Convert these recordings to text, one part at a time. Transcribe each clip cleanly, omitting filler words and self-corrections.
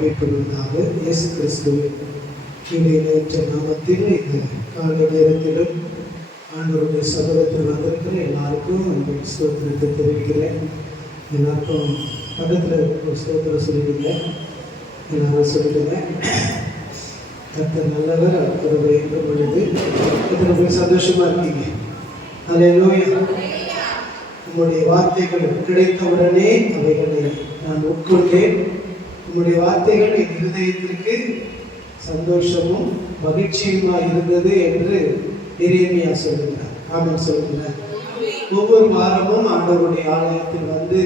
மகிமைப்படுவதாக. இயேசு கிறிஸ்துவின் நேற்ற நாமத்தில் இந்த காலை நேரத்திலும் ஆண்டவருடைய சபதத்தில் வந்திருக்கிற எல்லாருக்கும் அந்த ஸ்தோத்திரத்தை தெரிவிக்கிறேன். எல்லாருக்கும் பக்கத்தில் ஒரு ஸ்தோத்திரம் சொல்லிடுங்க, எல்லாரும் சொல்லிடுங்க. கர்த்தர் நல்லவர், அவர் வேண்டும் பொழுது எத்தனை போய் சந்தோஷமா இருக்கீங்க. அல்லேலூயா. உங்களுடைய வார்த்தைகள் கிடைத்தவுடனே அவைகளை நான் உட்கொண்டேன். உங்களுடைய வார்த்தைகள் என் இருதயத்திற்கு சந்தோஷமும் மகிழ்ச்சியுமா இருந்தது என்று எரேமியா சொல்கிறார். ஆமென் சொல்கிறார். ஒவ்வொரு வாரமும் ஆண்டவருடைய ஆலயத்தில் வந்து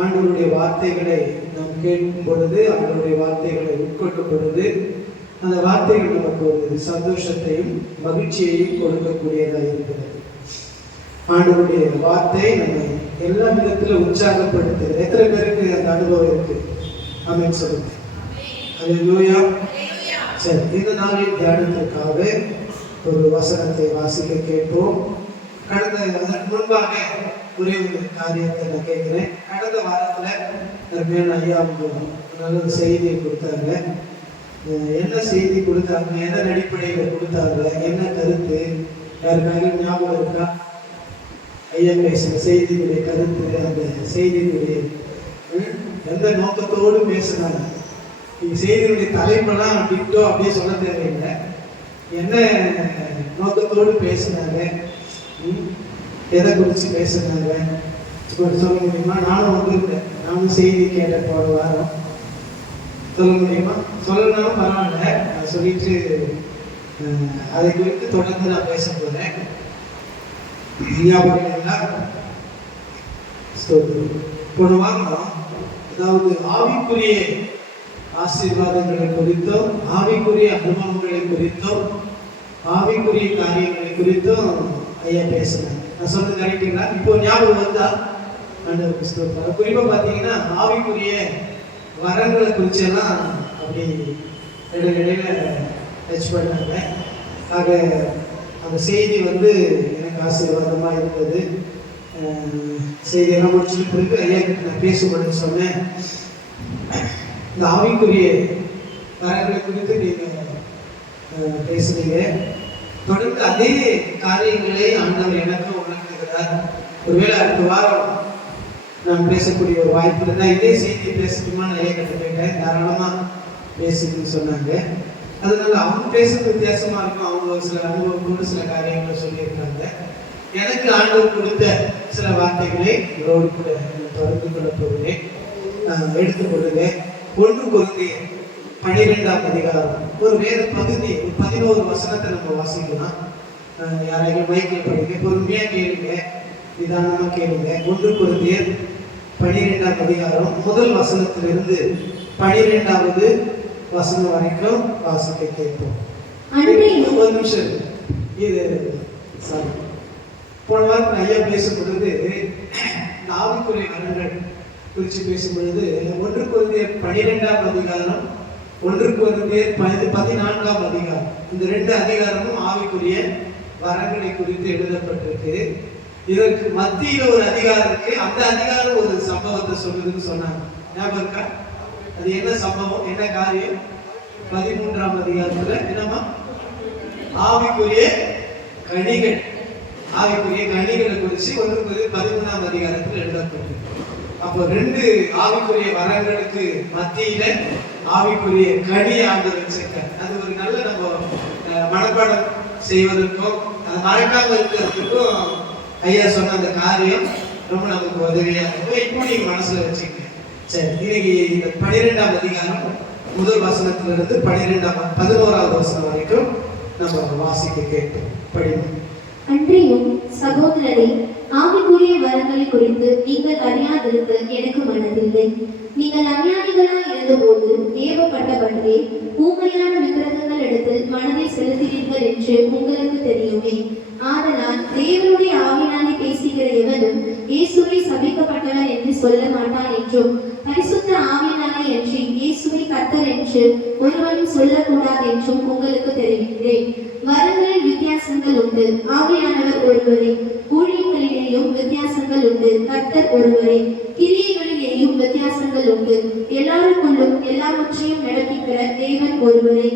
ஆண்டவருடைய வார்த்தைகளை நாம் கேட்கும் பொழுது, ஆண்டவருடைய வார்த்தைகளை உட்கொள்ளும் பொழுது அந்த வார்த்தைகள் நமக்கு ஒரு சந்தோஷத்தையும் மகிழ்ச்சியையும் கொடுக்கக்கூடியதாக இருக்கிறது. ஆண்டவருடைய வார்த்தை நம்மை எல்லா விதத்திலும் உற்சாகப்படுத்துகிறது. எத்தனை பேருக்கு அந்த அனுபவம் இருக்கு? ஆமென் சொல்லுங்க. அல்லேலூயா. சரி, இந்த நாளின் தியானத்திற்காக ஒரு வசனத்தை வாசிக்க கேட்போம். அதற்கு முன்பாக ஒரே ஒரு காரியத்தை நான் கேட்கிறேன். கடந்த வாரத்தில் ஐயா நல்ல ஒரு செய்தியை கொடுத்தாங்க. என்ன செய்தி கொடுத்தாங்க, எதன் அடிப்படையில் கொடுத்தாங்க, என்ன கருத்து, யாருக்காக ஞாபகம் இருக்கா? ஐயா பேசுகிற செய்தியுடைய கருத்து, அந்த செய்தியினுடைய எந்த நோக்கத்தோடு பேசுனாங்க. செய்தியுடைய தலைப்பெல்லாம் டிட்டோ அப்படியே சொல்ல தேவையில்லை. என்ன நோக்கத்தோடு பேசுனாங்க, எதை குறித்து பேசுனாங்க சொல்ல முடியுமா? நானும் வந்துருக்கேன், நானும் செய்தி கேட்டேன் போன வாரம். சொல்ல முடியுமா? சொல்லணும்னாலும் பரவாயில்ல, நான் சொல்லிட்டு அதை குறித்து தொடர்ந்து நான் பேச போகிறேன். போன வாரம் அதாவது ஆவிக்குரிய ஆசீர்வாதங்களை குறித்தும், ஆவிக்குரிய அனுபவங்களை குறித்தும், ஆவிக்குரிய காரியங்களை குறித்தும் ஐயா பேசுறேன். நான் சொல்றது கரெக்டுங்களா? இப்போ ஞாபகம் வந்தா ஆண்டவர் கிறிஸ்துவ குறிப்பா பார்த்தீங்கன்னா ஆவிக்குரிய வரங்களை குறிச்செல்லாம் அப்படி இடையில டச் பண்ணாங்க. ஆக அந்த செய்தி வந்து எனக்கு ஆசீர்வாதமாக இருந்தது. செய்தியெல்லாம் முடிச்சுட்டு பிறகு ஐயா கிட்ட நான் பேசும்பொழுது சொன்னேன், இந்த ஆவிக்குரிய வரங்களை குறித்து நீங்கள் பேசுனீங்க. தொடர்ந்து அதே காரியங்களை ஆண்டவர் எனக்கு உணர்த்துகிறார். ஒருவேளை அடுத்த வாரம் நான் பேசக்கூடிய ஒரு வாய்ப்பு இருந்தால் இதே செய்தியை பேசணுமான்னு ஐயா கிட்ட போயிட்டேன். தாராளமாக பேசுன்னு சொன்னாங்க. அதனால அவங்க பேசுறது வித்தியாசமா இருக்கும். அவங்க சில அனுபவத்தோடு சில காரியங்களை சொல்லியிருக்காங்க. எனக்கு ஆண்டவர் கொடுத்த சில வார்த்தைகளை இதோடு கூட தொடர்ந்து கொள்ள போகிறேன். எடுத்துக்கொள்ளுங்க. 1 கொரிந்தியர் 12ஆம் அதிகாரம் ஒரு வேத பகுதி, ஒரு 11 வசனத்தை நம்ம வாசிக்கலாம். யாராவது மைக்கில் படிங்க, பொறுமையா கேளுங்க, நிதானமா கேளுங்க. 1 கொரிந்தியர் 12ஆம் அதிகாரம் முதல் வசனத்திலிருந்து 12வது வசனம் வரைக்கும் வாசிக்க கேட்போம். ஒரு நிமிஷம். இது போன வாரம் ஐயா பேசும் பொழுது ஆவிக்குரிய வரங்கள் குறித்து பேசும் பொழுது 1 கொரிந்தியர் 12ஆம் அதிகாரம், 1 கொரிந்தியர் 14ஆம் அதிகாரம், இந்த 2 அதிகாரமும் ஆவிக்குரிய வரங்களை குறித்து எழுதப்பட்டிருக்கு. இதற்கு மத்தியில் ஒரு அதிகாரம் இருக்கு. அந்த அதிகாரம் ஒரு சம்பவத்தை சொல்லுதுன்னு சொன்னாங்க. ஞாபகம் இருக்கா? அது என்ன சம்பவம், என்ன காரியம்? 13ஆம் அதிகாரத்துல என்னமா? ஆவிக்குரிய கனிகள். ஆவிக்குரிய கனிகளை குறித்து 1 கொரிந்தியர் 13ஆம் அதிகாரத்தில் எழுதப்பட்டிருக்கு. அப்போ 2 ஆவிக்குரிய வரங்களுக்கு மத்தியில ஆவிக்குரிய கனி ஆண்டவர் வச்சிருக்கார். அது ஒரு நல்ல நம்ம மனப்பாடம் செய்வதற்கும் அதை மறக்காம இருக்கிறதுக்கும் ஐயா சொன்ன அந்த காரியம் ரொம்ப நமக்கு உதவியா இருக்கும். இப்போ நீங்க மனசுல வச்சுக்கங்க. சரி, இன்னைக்கு இந்த 12ஆம் அதிகாரம் முதல் வசனத்திலிருந்து 11வது வசனம் வரைக்கும் நம்ம வாசிக்க கேட்போம். படிப்போம். அன்றையும் சகோதரரே, ஆவிக்குரிய வரங்களை குறித்து நீங்கள் அறியாதிருக்க எனக்கு மனதில்லை. நீங்கள் அஞ்ஞானிகளாய் இருந்தபோது ஏவப்பட்டபடியே ஊமையான விக்கிரகங்கள் இடத்தில் மனதை செலுத்தினீர்கள் என்று உங்களுக்கு தெரியுமே. ஆதலால் தேவனுடைய ஆவினாலே பேசுகிற எவனும் இயேசுவை சபிக்கப்பட்டவர் என்று சொல்ல மாட்டான் என்றும், பரிசுத்த ஆவினாலே என்று இயேசுவை கர்த்தர் என்று ஒருவனும் சொல்லக்கூடாது என்றும் உங்களுக்கு தெரிவிக்கிறேன். வரங்களில் வித்தியாசங்கள் உண்டு, ஆவியானவர் ஒருவரே. ஊழியங்களிலேயும் வித்தியாசங்கள் உண்டு, கர்த்தர் ஒருவரே. கிரியைகளிலேயும் வித்தியாசங்கள் வித்தியாசங்கள் உண்டு. எல்லாருக்குள்ளும் எல்லாவற்றையும் நடப்பிக்கிற தேவன் ஒருவரே.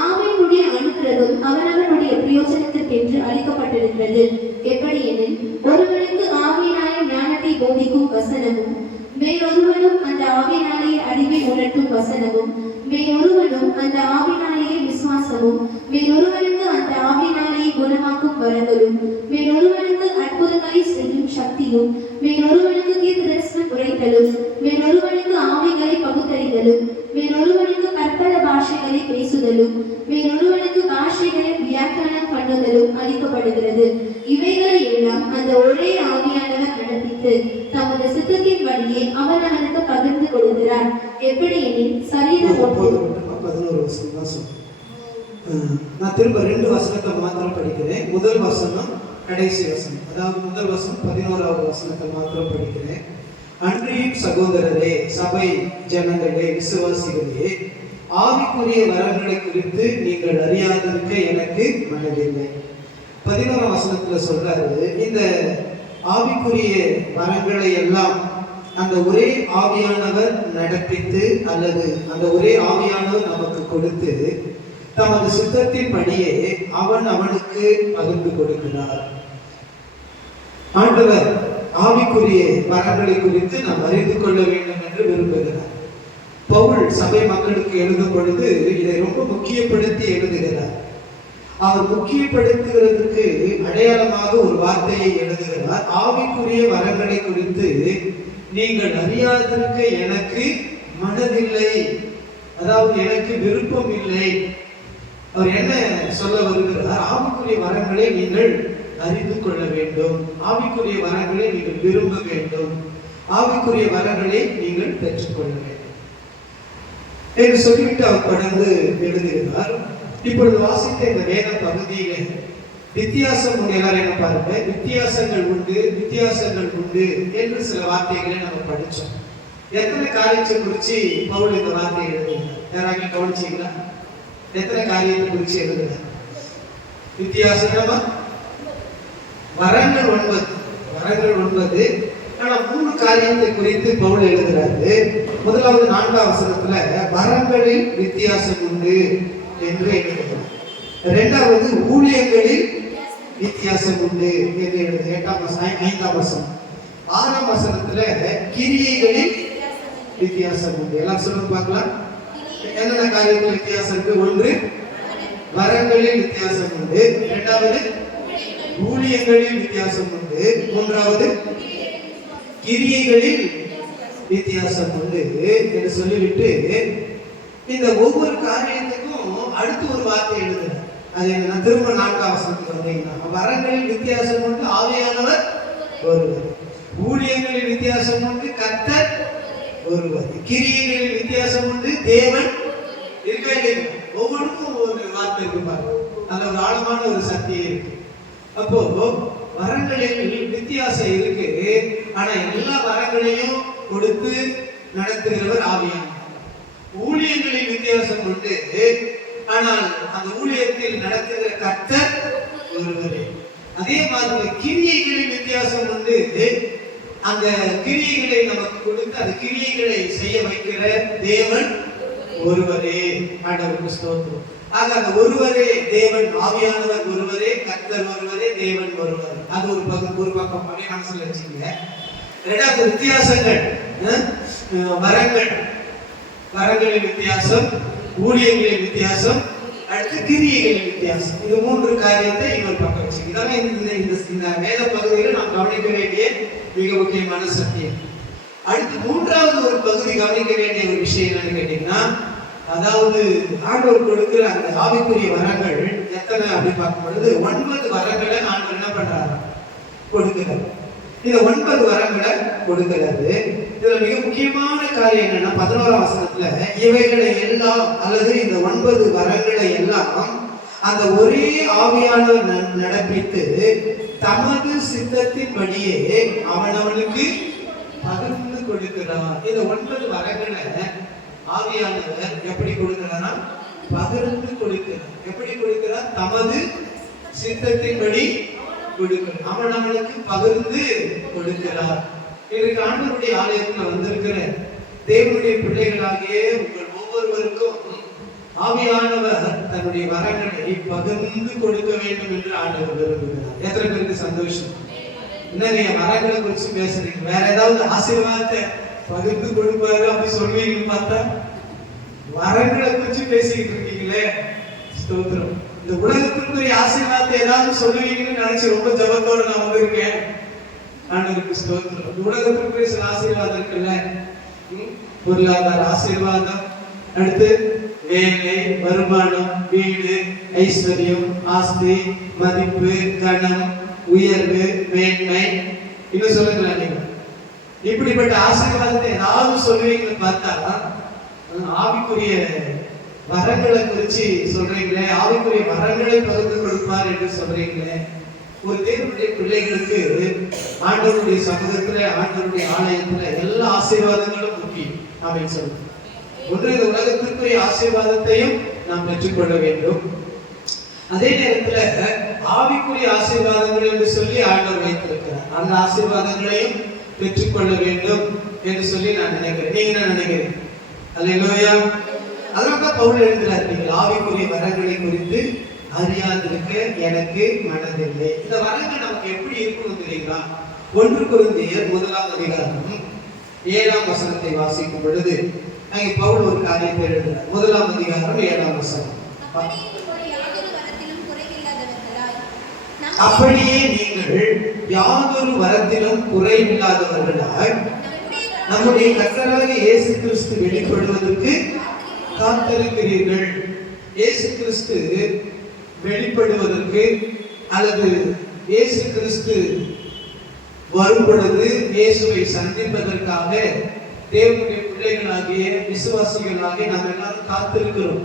ஆவியினுடைய அனுக்கிரகம் அவனவனுடைய பிரயோஜனத்திற்கென்று அளிக்கப்பட்டிருக்கிறது. எப்படி எனில், ஒருவனுக்கு ஆவியினாலே ஞானத்தை போதிக்கும் வசனமும், வேறொருவனும் அந்த ஆவியினாலே அறிவை உணர்த்தும் வசனமும், வேறொருவனும் அந்த ஆவியினாலேயே விசுவாசமும், வேறொருவனுக்கு அந்த ஆவியினாலேயே குணமாக்கும் வரங்களும், வேறொருவனுக்கு அற்புதங்களை செய்யும் சக்தியும், வேறொருவனுக்கு தீர்க்கதரிசனம் உரைத்தலும், வேறொருவனுக்கு ஆவிகளை பகுத்தறிதலும், வேறொருவனுக்கு கற்பல பாஷைகளை பேசுதலும், வேறொருவனுக்கு பாஷைகளை வியாக்கியானம் பண்ணுதலும் அளிக்கப்படுகிறது. இவைகளை எல்லாம் அந்த ஒரே ஆவியானவர் நடப்பித்து தமது சித்தத்தின்படியே அவனவனுக்கு பகிர்ந்து கொடுக்கிறார். எப்படி எனில், சரீரம் 11 வசனம் தான் சொல்றேன். நான் திரும்ப 2 வசனத்தை மாத்திரம் படிக்கிறேன். முதல் வசனம் கடைசி வசனம், அதாவது முதல் வசனம் 11வது வசனத்தை மாத்திரம் படிக்கிறேன். அன்றியும் சகோதரரே, சபை ஜனங்களே, விசுவாசிகளே, ஆவிக்குரிய வரங்களை குறித்து நீங்கள் அறியாதிருக்க எனக்கு மனதில்லை. 11ஆம் வசனத்துல சொல்றாரு, இந்த ஆவிக்குரிய வரங்களை எல்லாம் அந்த ஒரே ஆவியானவர் நடப்பித்து அல்லது அந்த ஒரே ஆவியானவர் நமக்கு கொடுத்து தமது சித்தத்தின்படியே அவனுக்கு பகிர்ந்து கொடுக்கிறார். ஆண்டவர் ஆவிக்குரிய வரங்களை குறித்து நாம் அறிந்து கொள்ள வேண்டும் என்று விரும்புகிறார். பவுல் சபை மக்களுக்கு எழுதும் பொழுது இதை ரொம்ப முக்கியப்படுத்தி எழுதுகிறார். அவர் முக்கியப்படுத்துகிறதுக்கு அடையாளமாக ஒரு வார்த்தையை எழுதுகிறார். ஆவிக்குரிய வரங்களை குறித்து நீங்கள் அறியாதிருக்க எனக்கு மனதில்லை, அதாவது எனக்கு விருப்பம் இல்லை. அவர் என்ன சொல்ல வருகிறார்? ஆவிக்குரிய வரங்களை நீங்கள் அறிந்து கொள்ள வேண்டும், ஆவிக்குரிய வரங்களை நீங்கள் விரும்ப வேண்டும், ஆவிக்குரிய வரங்களை நீங்கள் பெற்றுக்கொள்ள வேண்டும் என்று சொல்லிவிட்டு அவர் தொடர்ந்து எழுதுகிறார். இப்பொழுது வாசித்த இந்த வேத பகுதியில வித்தியாசம் உண்டு. எல்லாரும் என்ன பாருங்க, வித்தியாசங்கள் உண்டு, வித்தியாசங்கள் உண்டு என்று சில வார்த்தைகளை நம்ம படிச்சோம். எத்தனை காரியத்தை குறிச்சு பவுல் இந்த வார்த்தை எழுதுகிறார்? யாராவது கவனிச்சீங்களா? எத்தனை காரியத்தை குறிச்சு எழுதுகிறார்? வித்தியாசமா வரங்கள் 9. ஆனா 3 காரியத்தை குறித்து பவுல் எழுதுறாரு. முதலாவது 4ஆம் வசனத்துல வரங்களில் வித்தியாசம் உண்டு என்று எழுதுகிறார். 2வது ஊழியங்களில் வித்தியாசம் உண்டு என்று எழுது 5ஆம் வசனம். 6ஆம் வசனத்துல கிரியைகளில் வித்தியாசம் உண்டு. எல்லாம் சொல்லுங்க பார்க்கலாம். என்னென்ன காரியத்தில் வித்தியாசம் இருக்கு? 1 வரங்களில் வித்தியாசம் உண்டு, 2வது ஊழியங்களில் வித்தியாசம் உண்டு, 3வது கிரியைகளில் வித்தியாசம் உண்டு என்று சொல்லிவிட்டு இந்த ஒவ்வொரு காரியத்துக்கும் அடுத்து ஒரு வார்த்தை எழுதுறேன். அது என்ன? திரும்ப 4ஆம் வசனத்துக்கு வந்தீங்கன்னா, வரங்களில் வித்தியாசம் உண்டு, ஆவியானவர் ஒருவர். ஊழியங்களில் வித்தியாசம் உண்டு, கர்த்தர் ஒருவர். கிரியைகளில் வித்தியாசம் உண்டு, தேவன் இருக்கா இல்லையா? ஒவ்வொன்றுக்கும் ஒரு வார்த்தை இருக்கு பாருங்க. அதுல ஒரு ஆழமான ஒரு சக்தி இருக்கு. அப்போ வரங்களில் வித்தியாசம் இருக்கு. ஆனா எல்லா வரங்களையும் கொடுத்து நடத்துகிறவர் ஆவியானவர். ஊழியங்களில் வித்தியாசம் உண்டு, ஆனால் அந்த ஊழியத்தில் நடத்துகிற கர்த்தர் ஒருவரே. அதே மாதிரி கிரியைகளில் வித்தியாசம் உண்டு. அந்த கிரியைகளை நமக்கு கொடுத்து அந்த கிரியைகளை செய்ய வைக்கிற தேவன் ஒருவரே. ஆண்டவருக்கு ஸ்தோத்திரம். ஆக அந்த ஒருவரே தேவன், ஆவியானவர் ஒருவரே, கர்த்தர் ஒருவரே, தேவன் ஒருவர். அது ஒரு பக்கம் அப்படியே மனசுல வச்சுக்கோங்க. 2வது வித்தியாசங்கள், வரங்களின் வித்தியாசம், ஊழியங்களின் வித்தியாசம், அடுத்து கிரியைகளின் வித்தியாசம். இது 3 காரியத்தை இன்னொரு பக்கம் வச்சுக்கோங்க. இதெல்லாம் இந்த வேத பகுதியில் நாம் கவனிக்க வேண்டிய மிக முக்கியமான சத்தியம். அடுத்து 3வது ஒரு பகுதி கவனிக்க வேண்டிய ஒரு விஷயம் என்னன்னு கேட்டீங்கன்னா, அதாவது ஆண்டவர் கொடுக்கிற அந்த ஆவிக்குரிய வரங்கள் எத்தனை அப்படி பார்க்கும் பொழுது 9 வரங்களை ஆண்டவர் என்ன பண்றாரு? கொடுக்கிறார். இந்த 9 வரங்களை கொடுக்கிறாரு. இதுல மிக முக்கியமான காரியம் என்னன்னா, 11ஆம் வசனத்துல இவைகளை எல்லாம் அல்லது இந்த 9 வரங்களை எல்லாம் அந்த ஒரே ஆவியானவர் நடப்பித்து தமது சித்தத்தின்படியே அவனவனுக்கு பகிர்ந்து கொடுக்கிறார். இந்த 9 வரங்களை ஆவியானவர் எப்படி கொடுக்கிறாரா? பகிர்ந்து கொடுக்கிறார். எப்படி கொடுக்கிறார்? தமது சித்தத்தின்படி கொடுக்கிறார். அவனவனுக்கு பகிர்ந்து கொடுக்கிறார். இன்றைக்கு ஆண்டவருடைய ஆலயத்துல வந்திருக்கிற தேவனுடைய பிள்ளைகளாகிய உங்கள் ஒவ்வொருவருக்கும் ஆவியானவர் தன்னுடைய வரங்களை பகிர்ந்து கொடுக்க வேண்டும் என்று ஆண்டவர் விரும்புகிறார். எத்தனை பேருக்கு சந்தோஷம்? என்னங்க வரங்களை குறிச்சு பேசுறீங்க? வேற ஏதாவது ஆசீர்வாதத்தை பகிர்ந்து கொடுப்பாரு அப்படி சொல்வீங்கன்னு பார்த்தா வரங்களை குறிச்சு பேசிக்கிட்டு இருக்கீங்களே. ஸ்தோத்திரம். இந்த உலகத்திற்குரிய ஆசீர்வாதத்தை ஏதாவது சொல்லுவீங்கன்னு நினைச்சு ரொம்ப ஜபத்தோட நான் வந்திருக்கேன். ஆண்டவருக்கு ஸ்தோத்திரம். உலகத்திற்குரிய சில ஆசீர்வாதம் இருக்குல்ல, பொருளாதார ஆசீர்வாதம், அடுத்து வேலை, வருமானம், வீடு, ஐஸ்வர்யம், ஆஸ்தி, மதிப்பு, கணம், உயர்வு, மேன்மை, இன்னும் சொல்லுங்களா நீங்க? இப்படிப்பட்ட ஆசீர்வாதத்தை ஏதாவது சொல்லுவீங்கன்னு பார்த்தா ஆவிக்குரிய வரங்களை குறிச்சு சொல்றீங்களே, ஆவிக்குரிய வரங்களை பகிர்ந்து கொடுப்பார் என்று சொல்றீங்களே. ஒரு தேவனுடைய பிள்ளைகளுக்கு ஆண்டவருடைய சமூகத்துல, ஆண்டவருடைய ஆலயத்துல எல்லா ஆசீர்வாதங்களும் முக்கியம் அப்படின்னு சொல்லுங்க. ஒன்று, இந்த உலகத்திற்குரிய ஆசீர்வாதத்தையும் நாம் பெற்றுக்கொள்ள வேண்டும். அதே நேரத்துல ஆவிக்குரிய ஆசீர்வாதங்கள் என்று சொல்லி ஆண்டவர் வைத்திருக்கிறார். அந்த ஆசீர்வாதங்களையும் பெற்றுக்கொள்ள வேண்டும் என்று சொல்லி நான் நினைக்கிறேன். நீங்க என்ன நினைக்கிறீங்க? அல்லேலூயா. அதனால்தான் பவுல் எழுதுகிறார், நீங்கள் ஆவிக்குரிய வரங்களை குறித்து அறியாதிருக்க எனக்கு மனதில்லை. இந்த வரங்கள் நமக்கு எப்படி இருக்கணும் தெரியுங்களா? 1 கொரிந்தியர் 1ஆம் அதிகாரம் 7ஆம் வசனத்தை வாசிக்கும் பொழுது அங்கே பவுல் ஒரு காரியத்தை எழுதுகிறார். 1ஆம் அதிகாரம் 7ஆம் வசனம். அப்படியே நீங்கள் யாதொரு வரத்திலும் குறைவில்லாதவர்களாய் நம்முடைய கர்த்தராகிய இயேசு கிறிஸ்து வெளிப்படுவதற்கு காத்திருக்கிறீர்கள். இயேசு கிறிஸ்து வெளிப்படுவதற்கு அல்லது இயேசு கிறிஸ்து வரும் பொழுது இயேசுவை சந்திப்பதற்காக தேவனுடைய பிள்ளைகளாகிய விசுவாசிகளாகிய நாம் எல்லாரும் காத்திருக்கிறோம்.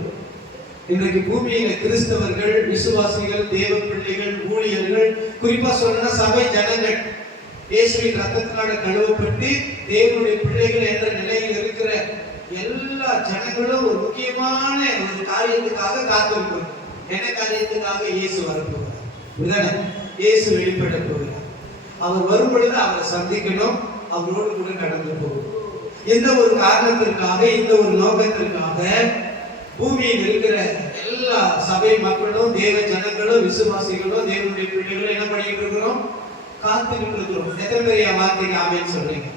இன்றைக்கு பூமியில கிறிஸ்தவர்கள், விசுவாசிகள், தேவ பிள்ளைகள், ஊழியர்கள், குறிப்பா சொன்னா சபை ஜனங்கள் இயேசுவின் ரத்தத்தினால கழுவப்பட்டு தேவனுடைய பிள்ளைகள் என்ற நிலையில் இருக்கிற எல்லா ஜனங்களும் ஒரு முக்கியமான ஒரு காரியத்துக்காக காத்திருக்கிறோம். என்ன காரியத்துக்காக? இயேசு வரப்போகிறார். இயேசு வெளிப்பட போகிறார். அவர் வரும் பொழுது அவரை சந்திக்கணும், அவரோடு கூட கடந்து போகணும். இந்த ஒரு காரணத்திற்காக, இந்த ஒரு நோக்கத்திற்காக பூமியில் இருக்கிற எல்லா சபை மக்களும், தேவ ஜனங்களும், விசுவாசிகளும், தேவனுடைய பிள்ளைகளும் என்ன பண்ணிட்டு இருக்கிறோம்? காத்துக்கிட்டு இருக்கிறோம். எத்தனை பேர் என் வார்த்தைக்கு ஆமென் சொல்றீங்க?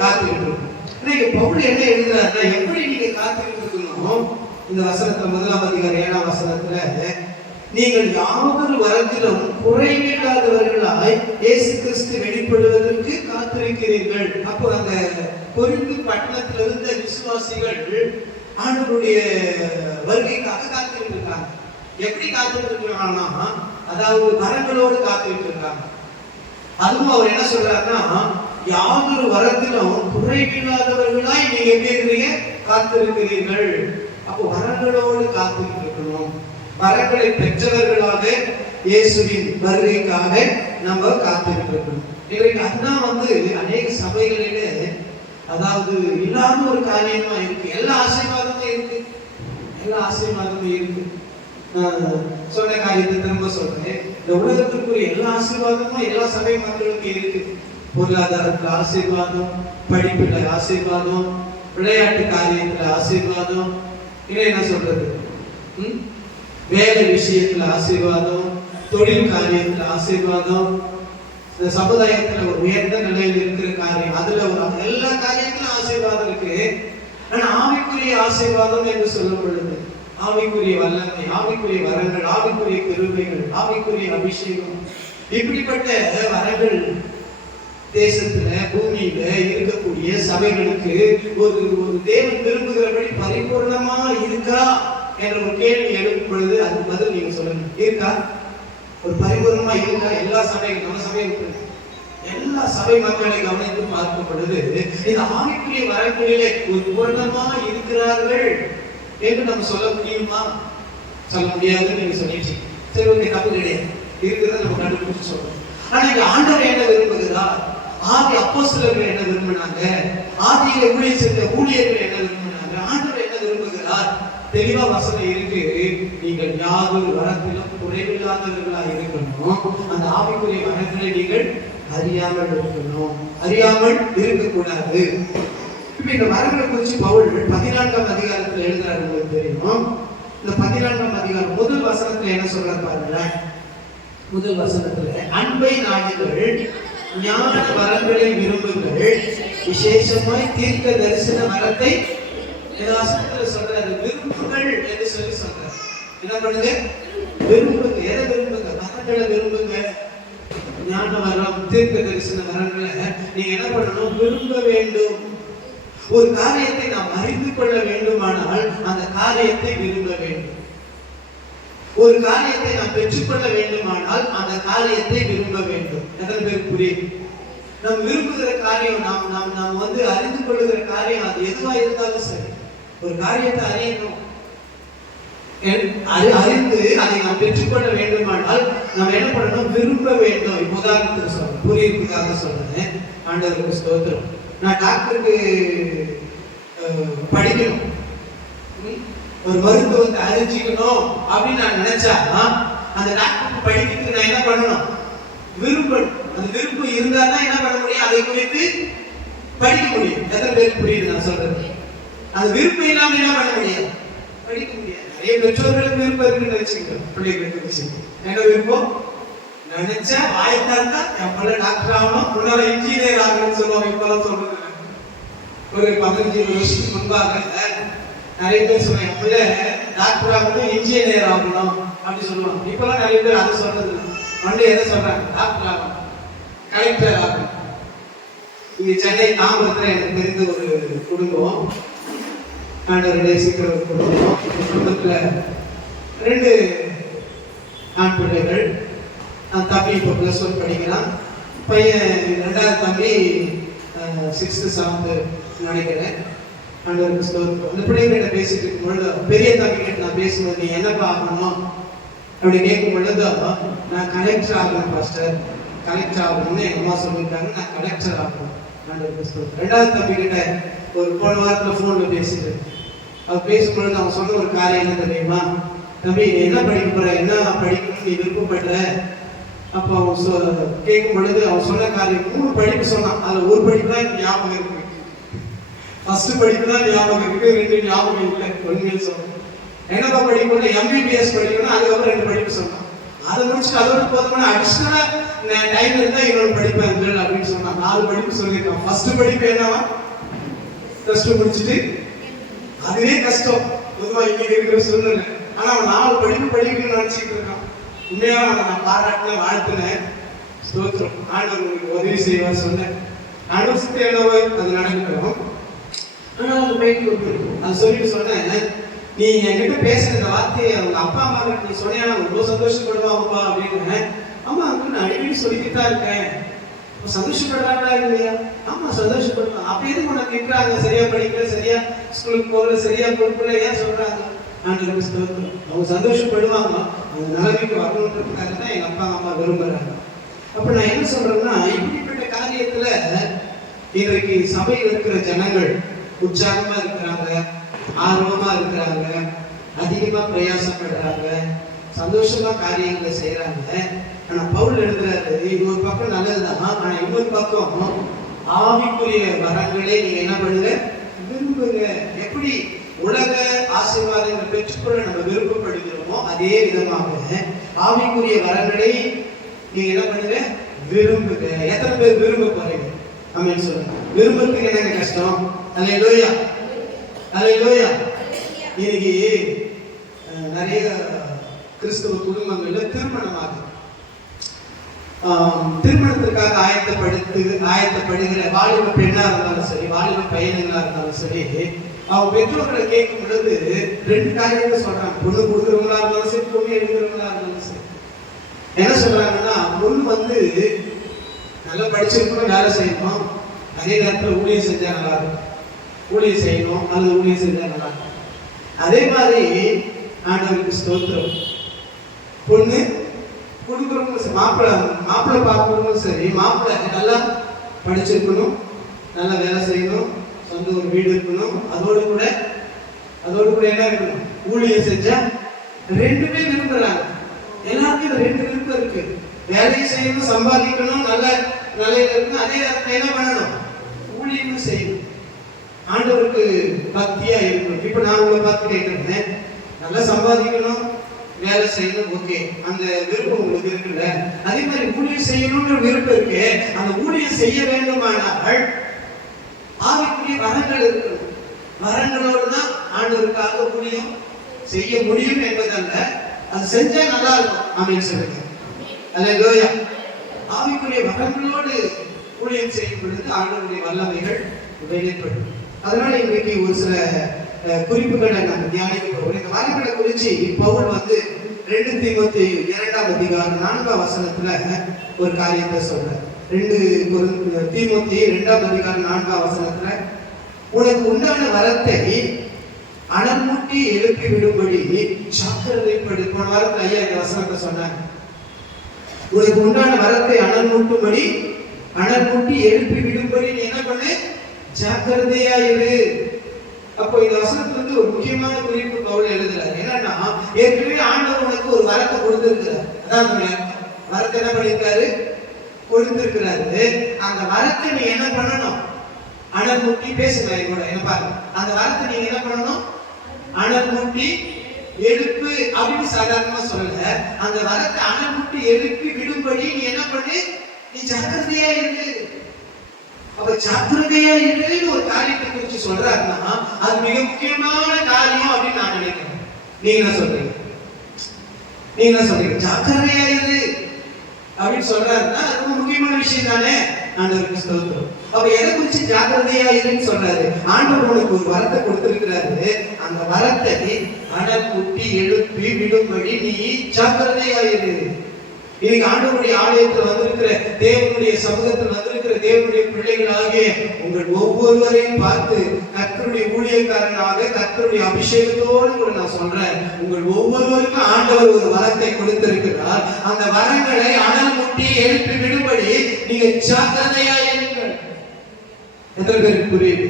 காத்துக்கிட்டு இருக்கோம். இன்னைக்கு பவுல் என்ன எழுதுறாருன்னா, எப்படி நீங்க காத்துக்கிட்டு இருக்கணும்? இந்த வசனத்துல 1ஆம் அதிகாரம் 7ஆம் வசனத்துல நீங்கள் யாதொரு வரத்திலும் குறைவில்லாதவர்களாய் இயேசு கிறிஸ்து வெளிப்படுவதற்கு காத்திருக்கிறீர்கள். அப்போ அந்த கொரிந்து பட்டணத்தில் இருந்த விசுவாசிகள் ஆண்டவருடைய வருகைக்காக காத்துக்கிட்டு இருக்காங்க. எப்படி காத்துக்கிட்டு இருக்காங்கன்னா, அதாவது வரங்களோடு காத்துக்கிட்டு இருக்காங்க. அதுவும் அவர் என்ன சொல்றாருன்னா, யாதொரு வரத்திலும் குறைவில்லாதவர்களாய் நீங்க எப்படி இருக்கிறீங்க? காத்திருக்கிறீர்கள். அப்போ வரங்களோடு காத்துக்கிட்டு இருக்கணும். வரங்களை பெற்றவர்களாக இயேசுவின் வருகைக்காக நம்ம காத்துக்கிட்டு இருக்கணும். இன்றைக்கு அதுதான் அநேக சபைகளிலே அதாவது இல்லாத ஒரு காரியமா இருக்கு. எல்லா ஆசீர்வாதமும் இருக்கு, எல்லா ஆசீர்வாதமும் இருக்கு. சொன்ன காரியத்தை திரும்ப சொல்றேன். இந்த உலகத்திற்குரிய எல்லா ஆசீர்வாதமும் எல்லா சபை மக்களுக்கு இருக்கு. பொருளாதாரத்துல ஆசீர்வாதம், படிப்புல ஆசீர்வாதம், விளையாட்டு காரியத்துல ஆசீர்வாதம், இன்னும் என்ன சொல்றது, வேலை விஷயத்துல ஆசீர்வாதம், தொழில் காரியத்துல ஆசீர்வாதம், இந்த சமுதாயத்துல ஒரு உயர்ந்த நிலையில் இருக்கிற காரியம், அதுல ஒரு எல்லா காரியத்திலும் ஆசீர்வாதம் இருக்கு. ஆனா ஆவிக்குரிய ஆசீர்வாதம் என்று சொல்லும் பொழுது ஆவிக்குரிய வல்லமை, ஆவிக்குரிய வரங்கள், ஆவிக்குரிய கிருபைகள், ஆவிக்குரிய அபிஷேகம், இப்படிப்பட்ட வரங்கள் தேசத்துல, பூமியில இருக்கக்கூடிய சபைகளுக்கு ஒரு தேவன் விரும்புகிறபடி பரிபூர்ணமா இருக்கா என்ற ஒரு கேள்வி எழுப்பும் பொழுது அதுக்கு பதில் நீங்க சொல்லுங்க. இருக்கா? ஒரு பரிபூர்ணமா இருக்கா? எல்லா சபையும், நம்ம சபையும் எல்லா சபை மக்களை கவனித்து பார்க்கும் பொழுது இந்த ஆவிக்குரிய வரங்களிலே ஒரு பூர்ணமா இருக்கிறார்கள் என்று நம்ம சொல்ல முடியுமா? சொல்ல முடியாதுன்னு நீங்க சொல்லிடுச்சு. சரி, ஓகே, தப்பு கிடையாது, இருக்கிறத நம்ம கண்டுபிடிச்சு சொல்றோம். ஆனா இங்க ஆண்டவர் என்ன விரும்புகிறார்? ஆதி அப்போஸ்தலர்கள் என்ன விரும்பினாங்க? ஆதியில ஊழியம் செய்த ஊழியர்கள் என்ன விரும்பினாங்க? ஆண்டவர் என்ன விரும்புகிறார்? தெளிவா வசனம் இருக்கு. நீங்கள் யாதொரு வரத்திலும் குறைவில்லாதவர்களாக இருக்கணும். அந்த ஆவிக்குரிய வரங்களை நீங்கள் அறியாமல் இருக்கணும், அறியாமல் இருக்கக்கூடாது. இப்ப இந்த வரங்களை குறித்து பவுல் 14ஆம் அதிகாரத்துல எழுதுறாரு. உங்களுக்கு தெரியும். இந்த 14ஆம் அதிகாரம் முதல் வசனத்துல என்ன சொல்றாரு பாருங்களேன். முதல் வசனத்துல அன்பை நாடுங்கள், ஞான வரங்களை விரும்புங்கள், விசேஷமாய் தீர்க்க தரிசன வரத்தை சொல்றாரு விரும்புங்கள் என்று சொல்லி சொல்றாரு. என்ன பண்ணுங்க? விரும்புங்க. எதை விரும்புங்க? வரங்களை விரும்புங்க. ஞான வரம், தீர்க்க தரிசன வரங்களை நீங்க என்ன பண்ணணும்? விரும்ப வேண்டும். ஒரு காரியத்தை நாம் அறிந்து கொள்ள வேண்டுமானால் அந்த காரியத்தை விரும்ப வேண்டும். ஒரு காரியத்தை நாம் பெற்றுக்கொள்ள வேண்டுமானால் அந்த காரியத்தை விரும்ப வேண்டும். எத்தனை பேர் புரியும்? நாம் விரும்புகிற காரியம், நாம் அறிந்து கொள்ளுகிற காரியம் அது எதுவா இருந்தாலும் சரி, ஒரு காரியத்தை அறியணும், அறிந்து அதை நாம் பெற்றுக்கொள்ள வேண்டுமானால் நாம் என்ன பண்ணணும்? விரும்ப வேண்டும். இப்போ உதாரணத்துக்கு சொல்றேன், புரியுறதுக்காக சொல்றேன். ஆண்டவருக்கு ஸ்தோத்திரம். நான் டாக்டருக்கு படிக்கணும், ஒரு மருத்துவத்தை அறிஞ்சிக்கணும் அப்படின்னு நான் நினைச்சா அந்த டாக்டருக்கு படிக்கிறதுக்கு நான் என்ன பண்ணணும்? விரும்பணும். அந்த விருப்பம் இருந்தா தான் என்ன பண்ண முடியும்? அதை குறித்து படிக்க முடியும். எத்தனை பேருக்கு புரியுது நான் சொல்றது? அந்த விருப்பம் இல்லாம என்ன பண்ண முடியாது? படிக்க முடியாது. நிறைய பெற்றோர்களுக்கு விருப்பம் இருக்குன்னு வச்சுக்கோங்க. பிள்ளைகளுக்கு வச்சுக்கோங்க. என்ன விருப்பம்? நினைச்சா வாய்த்தாந்தா என் பிள்ளை டாக்டர் ஆகணும், முன்னால இன்ஜினியர் ஆகணும்னு சொல்லுவாங்க. இப்பெல்லாம் சொல்றது ஒரு 15 வருஷத்துக்கு முன்பாக நிறைய பேர் சொல்லுவாங்க, என் பிள்ளை டாக்டர் ஆகணும், இன்ஜினியர் ஆகணும் அப்படி சொல்லுவாங்க. இப்பெல்லாம் நிறைய பேர் அதை சொல்றது வந்து எதை சொல்றாங்க? டாக்டர் ஆகணும், கலெக்டர் ஆகணும். இங்க சென்னை தாம்பரத்துல எனக்கு தெரிந்த ஒரு குடும்பம், ஆண்டவருடைய சீக்கிரம் குடும்பம். குடும்பத்துல 2 ஆண் பிள்ளைகள். தம்பி இப்போ +1 படிக்கிறான். பையன் 2வது தம்பி 6th 7th நினைக்கிறேன். ஆண்டவருக்கு ஸ்தோத்திரம். அந்த பிள்ளைகிட்ட பேசிட்டு இருக்கும் பொழுது, பெரிய தம்பி கிட்ட நான் பேசும்போது, நீ என்னப்பா ஆகணும் அப்படி கேட்கும் பொழுது, நான் கலெக்டர் ஆகணும் பாஸ்டர், கலெக்டர் ஆகணும்னு எங்க அம்மா சொல்லியிருக்காங்க, நான் கலெக்டர் ஆகணும். ஆண்டவருக்கு ஸ்தோத்திரம். 2வது தம்பி கிட்ட ஒரு போன வாரத்துல போன்ல பேசிட்டு, அவர் பேசும்பொழுது அவன் சொன்ன ஒரு காரியம் என்ன தெரியுமா? தம்பி நீ என்ன படிக்க போற, என்ன படிக்கணும்னு நீ விருப்பப்படுற? அப்போ அவன் கேட்கும் பொழுது அவன் சொன்ன காரியம் 3 படிப்பு சொன்னான். அதுல ஒரு படிப்பு தான் எனக்கு ஞாபகம் இருக்கு. ஃபர்ஸ்ட் படிப்பு தான் ஞாபகம் இருக்கு, 2 ஞாபகம் இல்லை. உண்மையை சொன்னான். என்னப்பா படிக்கணும்? MBBS படிக்கணும். அதுக்கப்புறம் 2 படிப்பு சொன்னான். அதை முடிச்சுட்டு அதோட போதுமான அடிஷனலா டைம் இருந்தா இன்னொரு படிப்பேன் அப்படின்னு சொன்னான். 4 படிப்பு சொல்லியிருக்கான். ஃபர்ஸ்ட் படிப்பு என்னவா? +2 முடிச்சுட்டு, அதுவே கஷ்டம் பொதுவா இங்க இருக்கிற சூழ்நிலை. ஆனா அவன் 4 படிப்பு படிக்கணும்னு நினைச்சிட்டு இருக்கான். உண்மையாக நான் பாராட்டின, வாழ்த்துனேன். ஸ்தோத்திரம். ஆண்டவர் உங்களுக்கு உதவி செய்வார் சொன்னேன். ஆண்டவர் சுத்தி என்னவோ அது நடக்கணும். ஆனா அந்த பைக்கு அது சொல்லிட்டு சொன்னேன், நீ என்கிட்ட பேசுற இந்த வார்த்தையை அவங்க அப்பா அம்மா கிட்ட நீ சொன்னியா ரொம்ப சந்தோஷப்படுவாங்கப்பா அப்படின்னு. ஆமா அங்கு நான் அடிக்கடி சொல்லிக்கிட்டு தான் இருக்கேன். சந்தோஷப்படுறாங்களா இல்லையா? ஆமா சந்தோஷப்படுவாங்க. அப்ப எதுக்கு உனக்கு நிற்கிறாங்க? சரியா படிக்கல, சரியா ஸ்கூலுக்கு போகல, சரியா பொறுப்புல, ஏன் சொல்றாங்க? ஆண்டவருக்கு ஸ்தோத்திரம். அவங்க சந்தோஷப்படுவாங்க. அவங்க நிலைமைக்கு வரணுன்றதுக்காக தான் எங்க அப்பா அம்மா விரும்புறாங்க. அப்ப நான் என்ன சொல்றேன்னா, இப்படிப்பட்ட காரியத்துல இன்றைக்கு சபையில் இருக்கிற ஜனங்கள் உற்சாகமா இருக்கிறாங்க, ஆர்வமா இருக்கிறாங்க, அதிகமா பிரயாசப்படுறாங்க, சந்தோஷமா காரியங்களை செய்யறாங்க. ஆனா பவுல் எழுதுறாரு, இது ஒரு பக்கம் நல்லதுதான். ஆனா இன்னொரு பக்கம் ஆவிக்குரிய வரங்களை நீங்க என்ன பண்ணுங்க? விரும்புங்க. எப்படி உலக ஆசீர்வாதங்களை பெற்றுக்கொள்ள நம்ம விருப்பப்படுகிறோமோ அதே விதமாக ஆவிக்குரிய வரங்களை நீங்க என்ன பண்ணுங்க? விரும்புங்க. எத்தனை பேர் விரும்ப போறீங்க? ஆமென் சொல்லுங்க. விரும்புறதுக்கு என்னங்க கஷ்டம்? அல்லேலூயா, அல்லேலூயா. இன்னைக்கு நிறைய கிறிஸ்தவ குடும்பங்கள்ல திருமணமாகுது. திருமணத்திற்காக ஆயத்தப்படுகிற வாலிப பெண்ணா இருந்தாலும் சரி, வாலிப பையனா இருந்தாலும் சரி, அவங்க பெற்றோர்களை கேட்கும் பொழுது 2 காரியத்தை சொல்றாங்க. பொண்ணு கொடுக்குறவங்களா இருந்தாலும் சரி, பொண்ணு எடுக்கிறவங்களா இருந்தாலும் சரி, என்ன சொல்றாங்கன்னா, பொண்ணு நல்லா படிச்சிருக்கணும், வேலை செய்யணும், அதே நேரத்தில் ஊழியம் செஞ்சா நல்லா இருக்கும், ஊழியம் செய்யணும், அல்லது ஊழியம் செஞ்சா நல்லா இருக்கும். அதே மாதிரி ஆண்டவருக்கு ஸ்தோத்திரம், பொண்ணு கொடுக்குறவங்களும் மாப்பிள்ளை பார்க்கறவங்களும் சரி, மாப்பிள்ளை நல்லா படிச்சிருக்கணும், நல்லா வேலை செய்யணும், சொந்த ஒரு வீடு இருக்கணும், அதோடு கூட என்ன இருக்கணும்? ஊழியம் செஞ்சா 2 பேர் விரும்புறாங்க. எல்லாருக்கும் 2 விருப்பம் இருக்கு. வேலையை செய்யணும், சம்பாதிக்கணும், நல்ல நிலையில இருக்கணும், அதே நேரத்தில் என்ன பண்ணணும்? ஊழியமும் செய்யணும். ஆண்டவருக்கு பக்தியா இருக்கணும். இப்ப நான் உங்களை பார்த்து கேட்கிறேன், நல்லா சம்பாதிக்கணும், வேலை செய்யணும், ஓகே, அந்த விருப்பம் உங்களுக்கு இருக்குல்ல. அதே மாதிரி ஊழியம் செய்யணும்ன்ற விருப்பம் இருக்கு. அந்த ஊழியம் செய்ய வேண்டுமானால் ஆவிக்குரிய வரங்கள் இருக்கணும். வரங்களோடு தான் ஆண்டவருக்காக ஊழியம் செய்ய முடியும் என்பதல்ல, அது செஞ்சா நல்லா இருக்கும். ஆமென் சொல்லுங்க. அல்லேலூயா. ஆவிக்குரிய வரங்களோடு ஊழியம் செய்யும் பொழுது ஆண்டவருடைய வல்லமைகள் வெளிப்படும். அதனால இன்றைக்கு ஒரு சில குறிப்புகளை நம்ம தியானிக்க போகிறோம். இந்த வரங்களை குறித்து பவுல் 2 தீமோத்தேயு 2ஆம் அதிகாரம் 4ஆம் வசனத்துல ஒரு காரியத்தை சொல்றார். 2 தீமோத்தேயு 2ஆம் அதிகாரம் 4ஆம் வசனத்துல, உனக்கு உண்டான வரத்தை அனல்மூட்டி எழுப்பி விடும்படி ஜாக்கிரதைப்படு. போன வாரத்தில் ஐயா இந்த வசனத்தை சொன்னாங்க. உனக்கு உண்டான வரத்தை அனல்மூட்டி எழுப்பி விடும்படி நீ என்ன பண்ணு? ஜாக்கிரதையா இரு. அப்போ இந்த வசனத்துல ஒரு முக்கியமான குறிப்பு பவுல் எழுதுறாரு. என்னன்னா, ஏற்கனவே ஆண்டவர் உனக்கு ஒரு வரத்தை கொடுத்திருக்கிறார். அதான் வரத்தை என்ன பண்ணிருக்காரு? கொடுத்திருக்கிறாரு. அந்த வரத்தை நீ என்ன பண்ணணும்? அனல் மூட்டி பேசுங்க கூட. என்ன பாருங்க, அந்த வரத்தை நீங்க என்ன பண்ணணும்? அனல் மூட்டி எழுப்பு அப்படின்னு சாதாரணமா சொல்லல. அந்த வரத்தை அனல் மூட்டி எழுப்பி விடும்படி நீ என்ன பண்ணு? நீ ஜாக்கிரதையா இரு. அப்ப ஜாக்கிரதையா இருக்குன்னு ஒரு காரியத்தை குறித்து சொல்றாருன்னா அது மிக முக்கியமான காரியம் அப்படின்னு நான் நினைக்கிறேன். நீங்க என்ன சொல்றீங்க? ஜாக்கிரதையா இரு அப்படின்னு சொல்றாருன்னா அது ரொம்ப முக்கியமான விஷயம் தானே. ஆண்டவருக்கு ஸ்தோத்திரம். அப்ப எதை குறிச்சு ஜாக்கிரதையா இருன்னு சொல்றாரு? ஆண்டவர் உனக்கு ஒரு வரத்தை கொடுத்திருக்கிறாரு. அந்த வரத்தை அனல் மூட்டி எழுப்பி விடும்படி நீ ஜாக்கிரதையா இரு. இன்னைக்கு ஆண்டவருடைய ஆலயத்தில் வந்திருக்கிற தேவனுடைய சமூகத்தில் வந்திருக்கிற தேவனுடைய பிள்ளைகளாகிய உங்கள் ஒவ்வொருவரையும் பார்த்து கர்த்தருடைய ஊழியக்காரனாக கர்த்தருடைய அபிஷேகத்தோடு கூட நான் சொல்றேன், உங்கள் ஒவ்வொருவருக்கும் ஆண்டவர் ஒரு வரத்தை கொடுத்திருக்கிறார். அந்த வரங்களை அனல் மூட்டி எழுப்பி விடும்படி நீங்க ஜாக்கிரதையா இருங்கள். எத்தனை பேருக்கு புரியுது?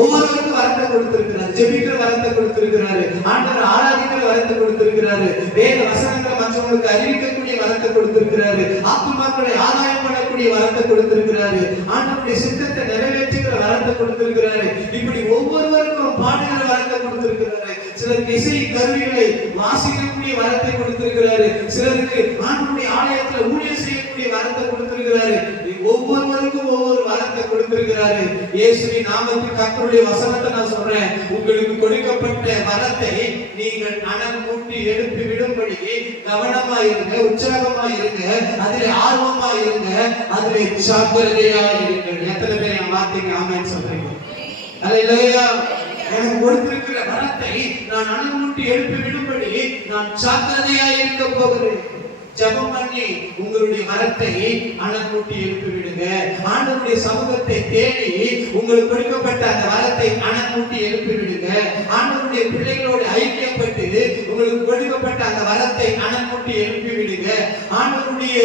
ஒவ்வொருவருக்கும் வரத்தை கொடுத்திருக்கிறார். ஜெபிக்கிற வரத்தை கொடுத்திருக்கிறாரு. ஆண்டவர் ஆராதிக்கிற வரத்தை கொடுத்திருக்கிறாரு. வேத வசனங்களை மற்றவங்களுக்கு அறிவிக்கக்கூடிய வரத்தை கொடுத்திருக்கிறாரு. ஆத்துமாக்களை ஆதாயம் பண்ணக்கூடிய வரத்தை கொடுத்திருக்கிறாரு. ஆண்டவருடைய சித்தத்தை நிறைவேற்றுகிற வரத்தை கொடுத்திருக்கிறாரு. இப்படி ஒவ்வொருவருக்கும் பாடுகிற வரத்தை கொடுத்திருக்கிறாரு. சிலருக்கு இசை கருவிகளை வாசிக்கக்கூடிய வரத்தை கொடுத்திருக்கிறாரு. சிலருக்கு ஆண்டவருடைய ஆலயத்துல ஊழியம் செய்யக்கூடிய வரத்தை கொடுத்திருக்கிறாரு. ஒவ்வொருவருக்கும் ஒவ்வொரு வரத்தை கொடுத்திருக்கிறாரு. இயேசுவின் நாமத்தில் கர்த்தருடைய வசனத்தை நான் சொல்றேன், உங்களுக்கு கொடுக்கப்பட்ட வரத்தை நீங்கள் அனல் மூட்டி எழுப்பி விடும்படி கவனமா இருங்க, உற்சாகமா இருங்க, அதிலே ஆர்வமா இருங்க, அதிலே ஜாக்கிரதையா இருங்கள். எத்தனை பேர் என் வார்த்தைக்கு ஆமென் சொல்றீங்க? அல்லேலூயா. எனக்கு கொடுத்திருக்கிற வரத்தை நான் அனல் மூட்டி எழுப்பி விடும்படி நான் ஜாக்கிரதையா இருக்க போகிறேன். ஜெபம் பண்ணி உங்களுடைய வரத்தை அனல் மூட்டி எழுப்பி விடுங்க. ஆண்டவருடைய சமூகத்தை தேடி உங்களுக்கு கொடுக்கப்பட்ட அந்த வரத்தை அனல் மூட்டி எழுப்பி விடுங்க. ஆண்டவருடைய பிள்ளைகளோடு ஐக்கியப்பட்டு உங்களுக்கு கொடுக்கப்பட்ட அந்த வரத்தை அனல் மூட்டி எழுப்பி விடுங்க. ஆண்டவருடைய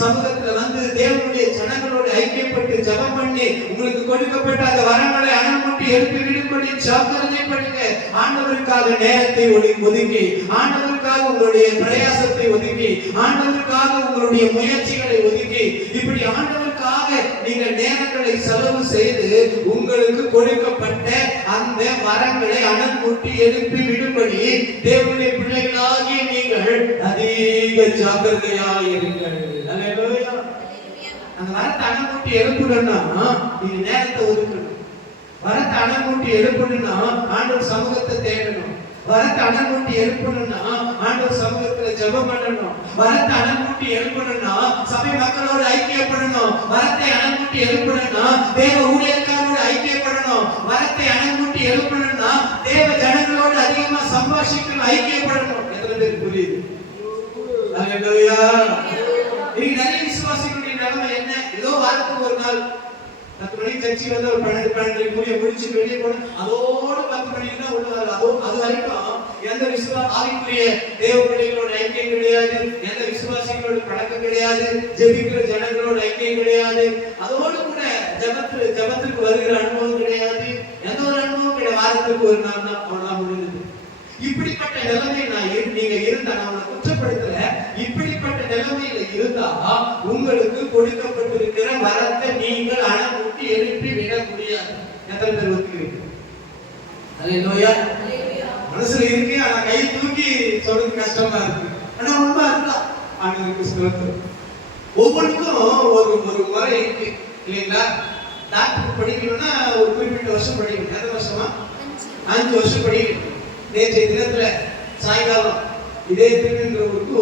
சமூகத்துல தேவனுடைய ஜனங்களோடு ஐக்கியப்பட்டு ஜெபம் பண்ணி உங்களுக்கு கொடுக்கப்பட்ட அந்த வரங்களை அனல் மூட்டி எழுப்பி விடும்படி ஜாக்கிரதை பண்ணுங்க. ஆண்டவருக்காக நேரத்தை ஒதுக்கி, ஆண்டவருக்காக உங்களுடைய பிரயாசத்தை ஒதுக்கி, ஆண்டவருக்காக உங்களுடைய முயற்சிகளை ஒதுக்கி, இப்படி ஆண்டவருக்காக நீங்கள் நேரங்களை செலவு செய்து உங்களுக்கு கொடுக்கப்பட்ட அந்த வரங்களை அனல் மூட்டி எழுப்பி விடும்படி தேவனுடைய பிள்ளைகளாகிய நீங்கள் அதிக ஜாக்கிரதையாக இருங்கள். அல்லேலூயா. அந்த வரத்தை அனல் மூட்டி எழுப்பணும்னா நீங்க நேரத்தை ஒதுக்கணும். வரத்தை அனல் மூட்டி எழுப்பணும்னா ஆண்டவர் சமூகத்தை தேடணும். வரத்தை அனல் மூட்டி எழுப்பணும்னா ஆண்டவர் சமூகத்துல ஜெபம் பண்ணணும். வரத்தை அனல் மூட்டி எழுப்பணும்னா சபை மக்களோடு ஐக்கியப்படணும். வரத்தை அனல் மூட்டி எழுப்பணும்னா தேவ ஊழியக்காரோடு ஐக்கியப்படணும். வரத்தை அனல் மூட்டி எழுப்பணும்னா தேவ ஜனங்களோடு அதிகமா சம்பாஷிக்கணும், ஐக்கியப்படணும். எத்தனை பேருக்கு புரியுது? அல்லேலூயா. இன்னைக்கு நிறைய விசுவாசிகளுடைய நிலைமை என்ன? ஏதோ வாரத்துக்கு ஒரு நாள் 10 மணிக்கு சர்ச்சைக்கு வந்து ஒரு 12 முடிய முடிச்சு வெளியே போகணும். அதோடு 10 மணிக்கு தான் உள்ள வரும். அது வரைக்கும் எந்த ஆவிக்குரிய தேவ பிள்ளைகளோட ஐக்கியம் கிடையாது, எந்த விசுவாசிகளோட பழக்கம் கிடையாது, ஜெபிக்கிற ஜனங்களோட ஐக்கியம் கிடையாது, அதோடு கூட ஜபத்துக்கு வருகிற அனுபவம் கிடையாது, எந்த ஒரு அனுபவம் கிடையாது. வாரத்துக்கு ஒரு நாள் தான் அவ்வளவுதான் முடிஞ்சது. இப்படிப்பட்ட நிலைமை நீங்க இருந்தா, நான் உங்களை குற்றப்படுத்தல, இப்படிப்பட்ட நிலைமையில இருந்தா உங்களுக்கு கொடுக்கப்பட்டிருக்கிற வரத்தை நீங்கள் அனல் மூட்டி எழுப்பி விட முடியாது. எத்தனை பேர் ஒத்துக்கிறீங்க? அல்லேலூயா. மனசுல இருக்கு, ஆனா கை தூக்கி சொல்றது கஷ்டமா இருக்கு. ஆனா உண்மை அதுதான். ஆண்டவருக்கு ஸ்தோத்திரம். ஒவ்வொன்றுக்கும் ஒரு ஒரு முறை இருக்கு இல்லைங்களா? டாக்டர் படிக்கணும்னா ஒரு குறிப்பிட்ட வருஷம் படிக்கணும். எத்தனை வருஷமா? 5 வருஷம் படிக்கணும். நேற்றைய தினத்துல சாயங்காலம் இதே திருநெல்வேலிக்கு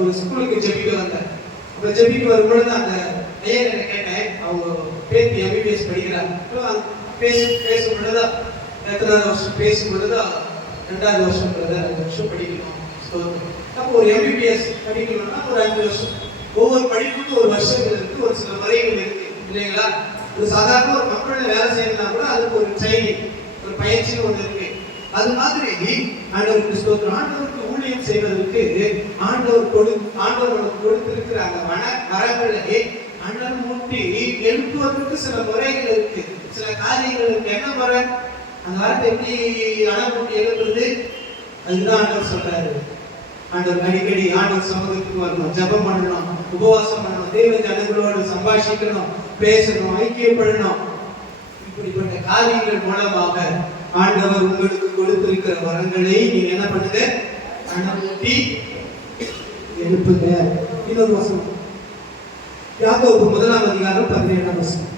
ஒரு ஸ்கூலுக்கு ஜெபிக்க வந்தேன். அப்ப ஜெபிக்க வரும்பொழுது அந்த ஐயா என்ன கேட்டேன், அவங்க பேத்தி எம்பிபிஎஸ் படிக்கிறாங்க. பேசும் பொழுதுதான் எத்தனாவது வருஷம் பேசும் பொழுதுதான் 2வது வருஷம் 2 வருஷம் படிக்கணும். அப்போ ஒரு எம்பிபிஎஸ் படிக்கணும்னா ஒரு 5 வருஷம். ஒவ்வொரு படிப்புக்கும் ஒரு வருஷங்கள் இருக்கு, ஒரு சில முறைகள் இருக்கு இல்லைங்களா? ஒரு சாதாரண ஒரு மக்கள்ல வேலை செய்யணும்னா கூட அதுக்கு ஒரு ட்ரைனிங், ஒரு பயிற்சின்னு ஒன்று இருக்கு. அது மாதிரி ஆண்டவருக்கு ஸ்தோத்திரம். ஆண்டவருக்கு ஊழியம் செய்வதற்கு ஆண்டவர் நமக்கு கொடுத்திருக்கிற அந்த வரங்களை அண்ணன் மூட்டி எழுப்புவதற்கு சில முறைகள் இருக்கு, சில காரியங்கள் இருக்கு. என்ன முறை? அந்த வார்த்தை எப்படி அணை மூட்டி எழுப்புறது? அதுதான் ஆண்டவர் சொல்றாரு. ஆண்டவர் அடிக்கடி ஆண்டவர் சமூகத்துக்கு வரணும், ஜெபம் பண்ணணும், உபவாசம் பண்ணணும், தேவ ஜனங்களோடு சம்பாஷிக்கணும், பேசணும், ஐக்கியப்படணும். இப்படிப்பட்ட காரியங்கள் மூலமாக ஆண்டவர் உங்களுக்கு கொடுத்திருக்கிற வரங்களை நீங்க என்ன பண்ணுங்க? அனுப்பி எழுப்புங்க. இன்னொரு வசனம், யாக்கோபு 1ஆம் அதிகாரம் 17ஆம் வசனம்.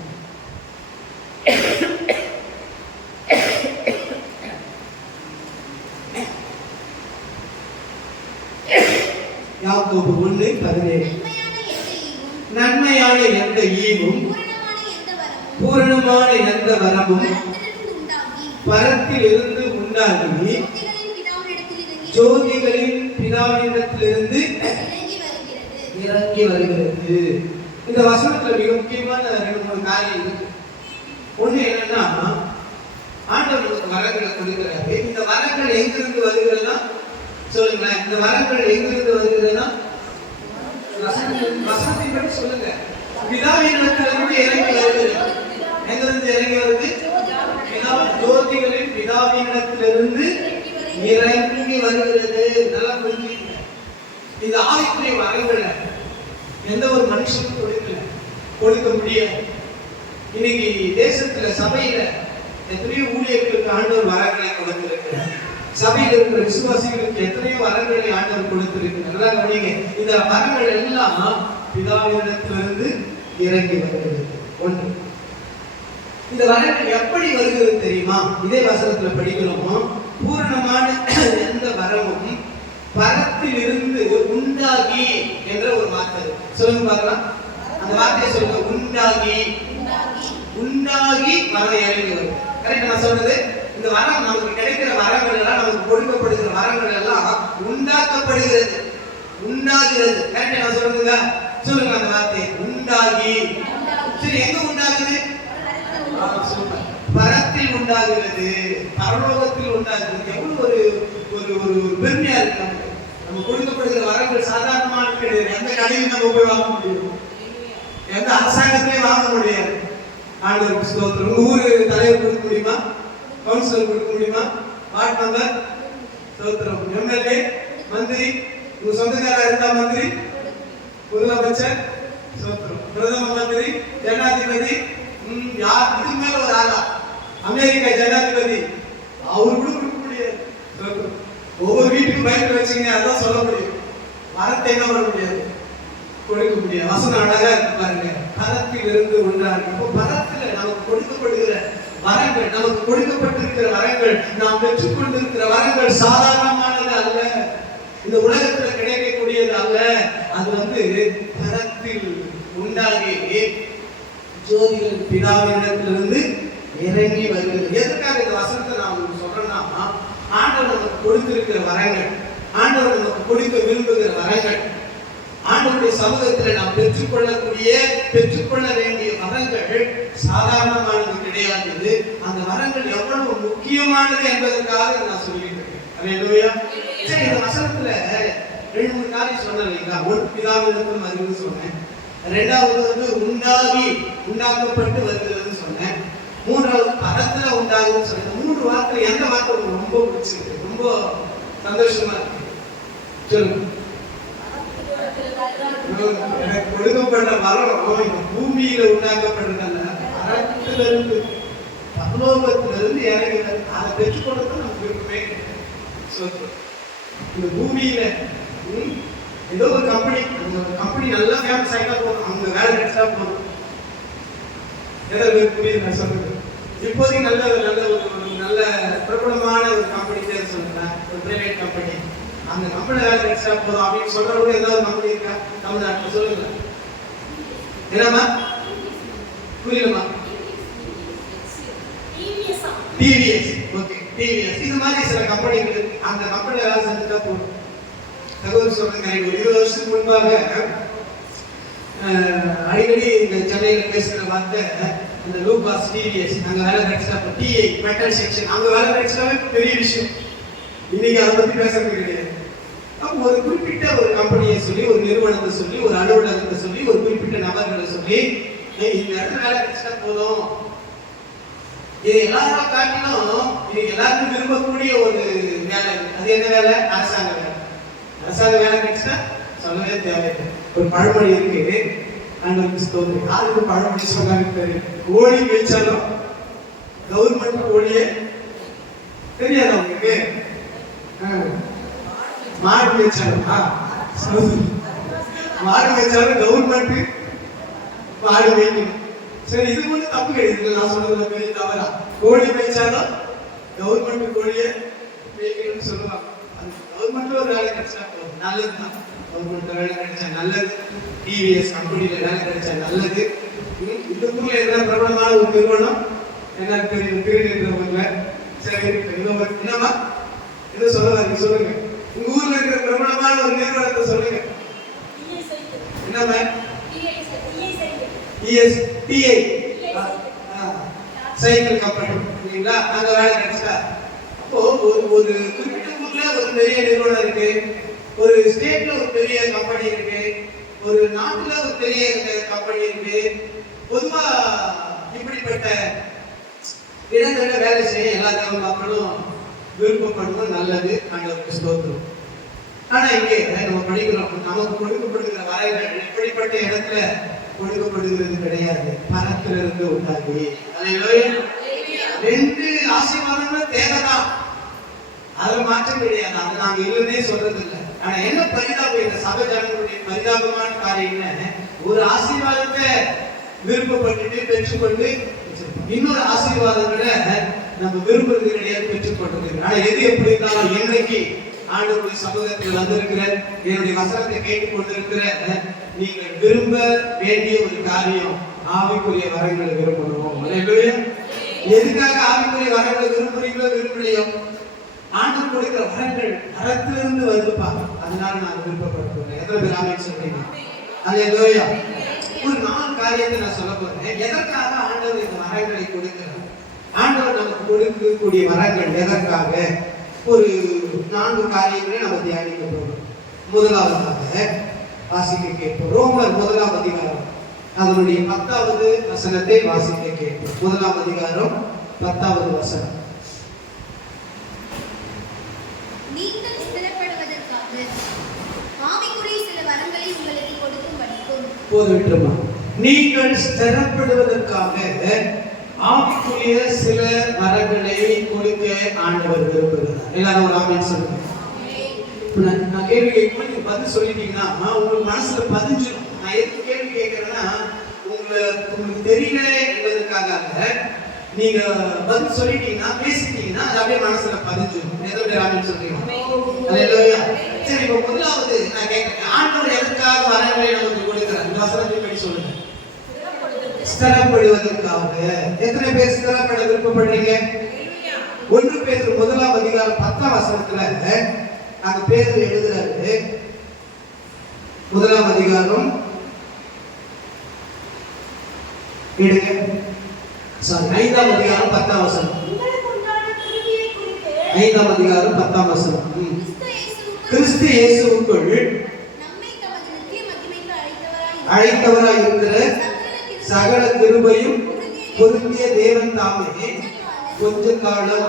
யாக்கோபு 1:17. நன்மையான எந்த ஈவும் பூரணமான எந்த வரமும் பரத்தில் இருந்து உண்டாகி ஜோதிகளின் பிதாவினிடத்திலிருந்து இறங்கி வருகிறது. இந்த வசனத்துல மிக முக்கியமான 2-3 காரியம் இருக்கு. ஒண்ணு என்னன்னா, ஆண்டவர் வரங்களை கொடுக்கிறாரு. இந்த வரங்கள் எங்கிருந்து வருகிறதா சொல்லுங்களேன். இந்த வரங்கள் எங்கிருந்து வருகிறதா? வசனத்தின் படி சொல்லுங்க. பிதாவினிடத்திலிருந்து இறங்கி வருகிறது. எங்கிருந்து இறங்கி வருது? ஜோதிகளின் பிதாவினிடத்திலிருந்து இறங்கி வருகிறது. நல்லா புரிஞ்சுக்கங்க. இந்த ஆவிக்குரிய வரங்களை எந்த ஒரு மனுஷனும் கொடுக்க முடியாது. இன்னைக்கு தேசத்துல சபையில எத்தனையோ ஊழியர்களுக்கு ஆண்டவர் வரங்களை கொடுத்திருக்கிறார். சபையில் இருக்கிற விசுவாசிகளுக்கு எத்தனையோ வரங்களை ஆண்டவர் கொடுத்திருக்கிறார். நல்லா கவனிங்க. இந்த வரங்கள் எல்லாம் பிதாவினிடத்திலிருந்து இறங்கி வருகிறது. ஒன்று, இந்த வரங்கள் எப்படி வருகிறது தெரியுமா? இதே வசனத்துல படிக்கிறோம். பூரணமான எந்த வரமும் பரத்தில் இருந்து உண்டாகி என்ற ஒரு வார்த்தை. சொல்லுங்க பார்க்கலாம். அந்த வார்த்தையை சொல்லுங்க. உண்டாகி வர இறங்கி வரும். கரெக்ட் நான் சொல்றது? இந்த வரம் நமக்கு கிடைக்கிற வரங்கள் எல்லாம், நமக்கு கொடுக்கப்படுகிற வரங்கள் எல்லாம் உண்டாக்கப்படுகிறது, உண்டாகிறது. கரெக்ட் நான் சொல்றதுங்க? சொல்லுங்க அந்த வார்த்தை. உண்டாகி. சரி, எங்க உண்டாகுது? பரத்தில் உண்டாகிறது, பரலோகத்தில் உண்டாகிறது. எவ்வளவு ஒரு ஒரு ஒரு பெருமையா இருக்கு. நம்ம கொடுக்கப்படுகிற வரங்கள் சாதாரணமான கிடையாது. எந்த கடையும் நம்ம போய் வாங்க முடியும், எந்த அரசாங்கத்திலையும் வாங்க முடியாது. ஆண்டவருக்கு ஸ்தோத்திரம். உங்க ஊரு தலைவர் கொடுக்க முடியுமா? கவுன்சிலர் கொடுக்க முடியுமா? வார்டு மெம்பர் ஸ்தோத்திரம். எம்எல்ஏ, மந்திரி, உங்க சொந்தக்காரா இருந்தா மந்திரி, முதலமைச்சர் ஸ்தோத்திரம், பிரதம மந்திரி, ஜனாதிபதி, யார் இதுக்கு மேல ஒரு ஆளா? அமெரிக்கா ஜனாதிபதி, அவரு கூட கொடுக்க முடியாது. ஒவ்வொரு வீட்டுக்கும் பைபிள் வச்சுங்க, அதான் சொல்ல முடியும். வரத்தை என்ன பண்ண முடியாது, கொடுக்க முடியாது. வசனம் அழகா இருக்கு பாருங்க. பரத்தில் இருந்து உண்டாங்க. இப்போ பரத்துல நமக்கு கொடுக்கப்படுகிற வரங்கள், நமக்கு கொடுக்கப்பட்டிருக்கிற வரங்கள், நாம் பெற்றுக்கொண்டிருக்கிற வரங்கள் சாதாரணமானது அல்ல, இந்த உலகத்துல கிடைக்கக்கூடியது அல்ல. அது பரத்தில் உண்டாகி ஜோதிகளின் பிதாவினிடத்திலிருந்து இறங்கி வருகிறது. எதற்காக இந்த வசனத்தை நான் உங்களுக்கு சொல்றேன்னா, ஆண்டவர் நமக்கு கொடுத்திருக்கிற வரங்கள், ஆண்டவர் நமக்கு கொடுக்க விரும்புகிற வரங்கள், ஆண்டவருடைய சமூகத்தில் நாம் பெற்றுக்கொள்ள வேண்டிய வரங்கள் சாதாரணமானது கிடையாது. அந்த வரங்கள் எவ்வளவு முக்கியமானது என்பதற்காக நான் சொல்லியிருக்கேன். அல்லேலூயா. சரி, இந்த வசனத்துல 2-3 காரியம் சொன்னேன் இல்லைங்களா? ஒரு பிதாவினிடத்தில் வருகிறது சொன்னேன், 2வது உண்டாக்கப்பட்டு வருகிறது சொன்னேன், 3வது பரத்துல உண்டாகுன்னு சொன்னேன். 3 வார்த்தை எந்த வார்த்தை ரொம்ப பிடிச்சிருக்கு, ரொம்ப சந்தோஷமா இருக்கு? சொல்லுங்க. எனக்கு கொடுக்கப்படுற வரம் இந்த பூமியில உண்டாக்கப்பட்டிருக்கல, பரத்திலிருந்து பரலோகத்துல இருந்து இறங்குறாரு. அதை பெற்றுக்கொண்டு நமக்கு விருப்பமே சொல்றோம். இந்த பூமியில ஏதோ ஒரு கம்பெனி, அந்த கம்பெனி நல்லா ஃபேமஸ் ஆகிட்டா போதும், அவங்க வேலை கிடைச்சா போதும். ஏதாவது புரியுது நான் சொல்றது? இப்போதைக்கு நல்ல நல்ல ஒரு நல்ல பிரபலமான ஒரு கம்பெனி பேர் சொல்றேன், ஒரு பிரைவேட் கம்பெனி. அந்த கம்பெனி வேலை கிடைச்சா போதும் அப்படின்னு சொல்றவங்க ஏதாவது கம்பெனி இருக்கா தமிழ்நாட்டில்? சொல்லுங்க. என்னம்மா புரியலம்மா? டிவிஎஸ். Okay, TVS. இது மாதிரி சில கம்பெனிகள், அந்த கம்பெனியில் வேலை செஞ்சுட்டா போதும். தகவல் சொல்றேங்க. ஒரு 20 வருஷத்துக்கு முன்பாக அடிக்கடி இந்த சென்னையில் பேசுகிற வார்த்தை இந்த லூகாஸ் டிவிஎஸ். அங்கே வேலை கிடைச்சா டிஐ மெட்டல் செக்ஷன், அங்கே வேலை கிடைச்சாவே பெரிய விஷயம். இன்னைக்கு அதை பற்றி பேசுறது கிடையாது. அப்போ ஒரு குறிப்பிட்ட ஒரு கம்பெனியை சொல்லி, ஒரு நிறுவனத்தை சொல்லி, ஒரு அலுவலகத்தை சொல்லி, ஒரு குறிப்பிட்ட நபர்களை சொல்லி, இந்த இடத்துல வேலை கிடைச்சா போதும். இது எல்லாரும் காட்டிலும் இன்னைக்கு எல்லாருக்கும் விரும்பக்கூடிய ஒரு வேலை. அது என்ன வேலை? அரசாங்க வேலை. அரசாங்க வேலை கிடைச்சா சொல்லவே தேவையில்லை. ஒரு பழமொழி இருக்கு, ஆண்டவருக்கு ஸ்தோத்திரம். யாருக்கு பழமொழி சொன்னாங்க தெரியும். கோழி மேய்ச்சாலும் கவர்மெண்ட் கோழியே தெரியாது அவங்களுக்கு. மாடு மேய்ச்சாலும் மாடு மேய்ச்சாலும் கவர்மெண்ட் மாடு மேய்க்கணும். சரி, இது ஒன்றும் தப்பு கிடையாது. நான் சொல்றதுல பெரிய தவறா? கோழி மேய்ச்சாலும் கவர்மெண்ட் கோழியை மேய்க்கணும்னு சொல்லுவாங்க. அது கவர்மெண்ட்ல ஒரு வேலை கிடைச்சா நல்லதுதான். கவர்மெண்ட் வேலை கிடைச்சா நல்லது. டிவிஎஸ் கம்பெனியில வேலை கிடைச்சா நல்லது. இந்த ஊர்ல என்ன பிரபலமான ஒரு நிறுவனம் என்ன தெரியும்? திருநெல்வேலியில. சரி, என்னமா எது சொல்ல வரீங்க? சொல்லுங்க. உங்க ஊர்ல இருக்கிற பிரபலமான ஒரு நிறுவனத்தை சொல்லுங்க. என்னமா? டிஐ சைக்கிள் கம்பெனி இல்லைங்களா? அங்க வேலை கிடைச்சா அப்போ ஒரு குறிப்பிட்ட ஊர்ல ஒரு பெரிய நிறுவனம் இருக்கு, ஒரு ஸ்டேட்ல ஒரு பெரிய கம்பெனி இருக்கு, ஒரு நாட்டுல ஒரு பெரிய கம்பெனி இருக்கு. பொதுவா இப்படிப்பட்ட இடங்கள்ல வேலை செய்ய எல்லா தேவ மக்களும் விருப்பப்படுவது நல்லது. ஆண்டவருக்கு ஸ்தோத்திரம். ஆனா இங்கே நம்ம படிக்கிறோம், நமக்கு கொடுக்கப்படுகிற வரைகள் இப்படிப்பட்ட இடத்துல கொடுக்கப்படுகிறது கிடையாது. பணத்திலிருந்து உண்டாகி ரெண்டு ஆசீர்வாதங்களும் தேவைதான், அதுல மாற்றம் கிடையாது. அது நாங்க இல்லைன்னே சொல்றது இல்லை. ஆனா என்ன பரிதாபம், இந்த சபை ஜனங்களுடைய பரிதாபமான காரியம்னு ஒரு ஆசீர்வாதத்தை விருப்பப்பட்டு பெற்றுக்கொண்டு இன்னொரு ஆசீர்வாதங்களை நம்ம விரும்புறது கிடையாது, பெற்றுக்கொண்டது. ஆனா எது எப்படி இருந்தாலும் இன்றைக்கு ஆண்டவருடைய சமூகத்தில் வந்திருக்கிற என்னுடைய வசனத்தை கேட்டுக் கொண்டிருக்கிற நீங்கள் விரும்ப வேண்டிய ஒரு காரியம் ஆவிக்குரிய வரங்களை விரும்பணும். எதுக்காக ஆவிக்குரிய வரங்களை விரும்புறீங்களோ விரும்பலையோ, ஆண்டவர் கொடுக்கிற வரங்கள் வரத்திலிருந்து வருதுப்பாங்க. அதனால நான் விருப்பப்படுத்துறேன். எத்தனை பேர் ஆமென் சொல்றீங்க? அல்லேலூயா. ஒரு 4 காரியத்தை நான் சொல்ல போறேன். எதற்காக ஆண்டவர் இந்த வரங்களை கொடுக்கிறார்? ஆண்டவர் நமக்கு கொடுக்கக்கூடிய வரங்கள் எதற்காக? ஒரு 4 காரியங்களை நம்ம தியானிக்க போறோம். முதலாவதாக வாசிக்க கேட்போம். ரோமர் 1ஆம் அதிகாரம் அதனுடைய 10வது வசனத்தை வாசிக்க கேட்போம். 1ஆம் அதிகாரம் 10வது வசனம். நீங்கள் ஸ்திரப்படுவதற்காக ஆவிக்குரிய சில வரங்களை உங்களுக்கு கொடுக்கும் படிக்கும். போதுமா? நீங்கள் ஸ்திரப்படுவதற்காக ஆவிக்குரிய சில வரங்களை கொடுக்க ஆண்டவர் விரும்புகிறார். எல்லாரும் ஒரு ஆமென் சொல்லுங்க. நான் கேள்வி கேட்கும்போது நீங்க பதில் சொல்லிட்டீங்கன்னா உங்களுக்கு மனசுல பதிஞ்சிடும். நான் எதுக்கு கேள்வி கேட்கிறேன்னா, உங்களுக்கு தெரியல என்பதற்காக நீங்க பதில் சொல்லிட்டீங்கன்னா, பேசிட்டீங்கன்னா அது அப்படியே மனசுல பதிஞ்சிடும். எதோ ஆமென் சொல்றீங்க. அல்லேலூயா. சரி, இப்போ முதலாவது நான் கேட்கிறேன், ஆண்டவர் எதற்காக வரங்களை நமக்கு கொடுக்கிறார்? இந்த வசனத்தை படி சொல்லுங்க. ஸ்திரப்படுவதற்காக. எத்தனை பேர் ஸ்திரப்பட விருப்பப்படுறீங்க? 1 பேதுரு 1ஆம் அதிகாரம் 10ஆம் வசனத்துல அங்க பேதுரு எழுதுறாரு. 1ஆம் அதிகாரம் எடுங்க. 5ஆம் அதிகாரம் 10ஆம் வசனம். 5ஆம் அதிகாரம் 10ஆம் வசனம். கிறிஸ்து இயேசுவுக்குள் அழைத்தவராய் இருக்கிற சகல கிருபையும் பொருந்திய தேவன் தாமே கொஞ்ச காலம்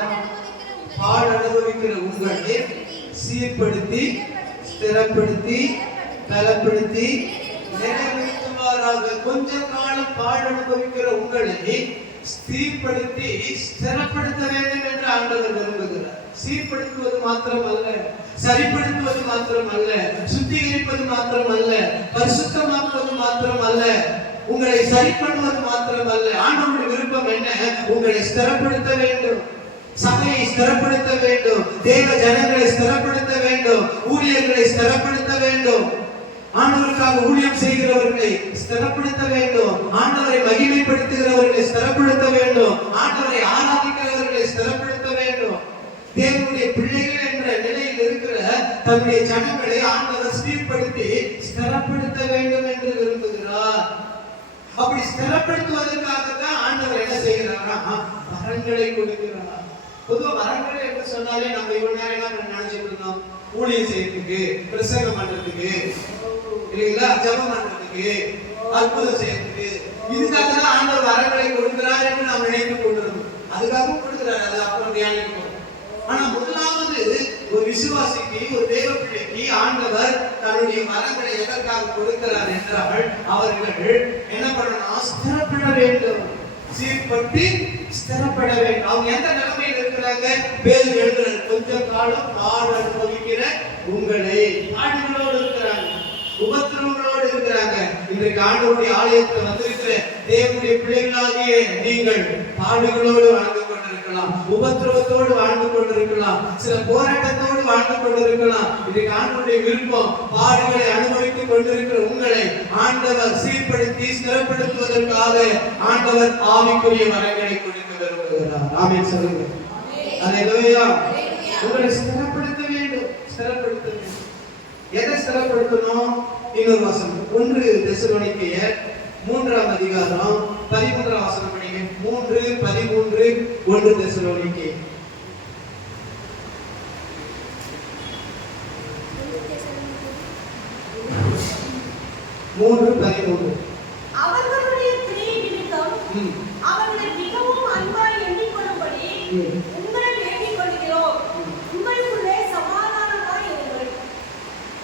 பால் அனுபவிக்கிற உங்களை சீர்படுத்தி ஸ்திரப்படுத்தி பலப்படுத்தி நிலைநிறுத்துவாராக. கொஞ்ச காலம் பால் அனுபவிக்கிற உங்களை சீர்படுத்தி ஸ்திரப்படுத்த வேண்டும் என்று ஆண்டவர் விரும்புகிறார். சீர்படுத்துவது மாத்திரமல்ல, சரிப்படுத்துவது மாத்திரமல்ல, சுத்திகரிப்பது மாத்திரமல்ல, பரிசுத்தமாக்குவது மாத்திரமல்ல, உங்களை சரி பண்ணுவது மாத்திரமல்ல. ஆண்டவருடைய விருப்பம் என்ன? உங்களை ஸ்திரப்படுத்த வேண்டும், சபையை ஸ்திரப்படுத்த வேண்டும், தேவ ஜனங்களை ஸ்திரப்படுத்த வேண்டும், ஊழியர்களை ஸ்திரப்படுத்த வேண்டும், ஆண்டவருக்காக ஊழியம் செய்கிறவர்களை ஸ்திரப்படுத்த வேண்டும், ஆண்டவரை மகிமைப்படுத்துகிறவர்களை ஸ்திரப்படுத்த வேண்டும், ஆண்டவரை ஆராதிக்கிறவர்களை ஸ்திரப்படுத்த வேண்டும். தேவனுடைய பிள்ளைகள் என்ற நிலையில் இருக்கிற தன்னுடைய ஜனங்களை ஆண்டவர் சீர்படுத்தி ஸ்திரப்படுத்த வேண்டும் என்று விரும்புகிறார். அப்படி ஸ்திரப்படுத்துவதற்காக தான் ஆண்டவர் என்ன செய்கிறாரா? வரங்களை கொடுக்கிறார். பொதுவா வரங்கள் என்று சொன்னாலே நம்ம இவ்வளவு நேரம் என்ன நினைச்சிட்டு இருந்தோம்? ஊழியம் செய்யறதுக்கு, பிரசங்கம் பண்றதுக்கு, இல்லைங்களா, ஜெபம் பண்றதுக்கு, அற்புதம் செய்யறதுக்கு, இதுக்காக தான் ஆண்டவர் வரங்களை கொடுக்கிறார் என்று நாம் நினைத்துக் கொண்டிருந்தோம். அதுக்காகவும் கொடுக்கிறார், அது அப்புறம் தியானிப்போம். ஆனா முதலாவது ஒரு விசுவாசிக்கு, ஒரு தேவ பிள்ளைக்கு ஆண்டவர் தன்னுடைய வரங்களை எதற்காக கொடுக்கிறார் என்றால், அவர்கள் என்ன பண்ணணும்? ஸ்திரப்பட வேண்டும், சீர்பட்டு ஸ்திரப்பட வேண்டும். அவங்க எந்த நிலைமையில் இருக்கிறாங்க? பேர் எழுதுறாங்க, கொஞ்ச காலம் பாடு அனுபவிக்கிற உங்களை, பாடுகளோடு இருக்கிறாங்க, உபத்திரவங்களோடு இருக்கிறாங்க. இன்றைக்கு ஆண்டவருடைய ஆலயத்தில் வந்திருக்கிற தேவனுடைய பிள்ளைகளாகிய நீங்கள் பாடுகளோடு வாழ்ந்து கொண்டிருக்கலாம், உபத்திரவத்தோடு வாழ்ந்து கொண்டிருக்கலாம், சில போராட்டத்தோடு வாழ்ந்து கொண்டிருக்கலாம். இன்றைக்கு ஆண்டவருடைய விருப்பம், பாடுகளை அனுபவித்துக் கொண்டிருக்கிற உங்களை ஆண்டவர் சீர்படுத்தி ஸ்திரப்படுத்துவதற்காக ஆண்டவர் ஆவிக்குரிய வரங்களை கொடுக்க விரும்புகிறார். ஆமென் சொல்லுங்க. அல்லேலூயா. உங்களை ஸ்திரப்படுத்த வேண்டும், ஸ்திரப்படுத்த வேண்டும். எதை ஸ்திரப்படுத்தணும்? இன்னொரு வசனம், 1 தெசலோனிக்கேயர் 3ஆம் அதிகாரம் 13ஆம் வசனம் படிங்க. 3:13 1 தெசலோனிக்கேயர். அவர்களுடைய கிரியை நிமித்தம் அவர்களை மிகவும் அன்பாய் எண்ணிக்கொள்ளும்படி உங்களை வேண்டிக் கொள்கிறோம். உங்களுக்குள்ளே சமாதானமாய் இருங்கள்.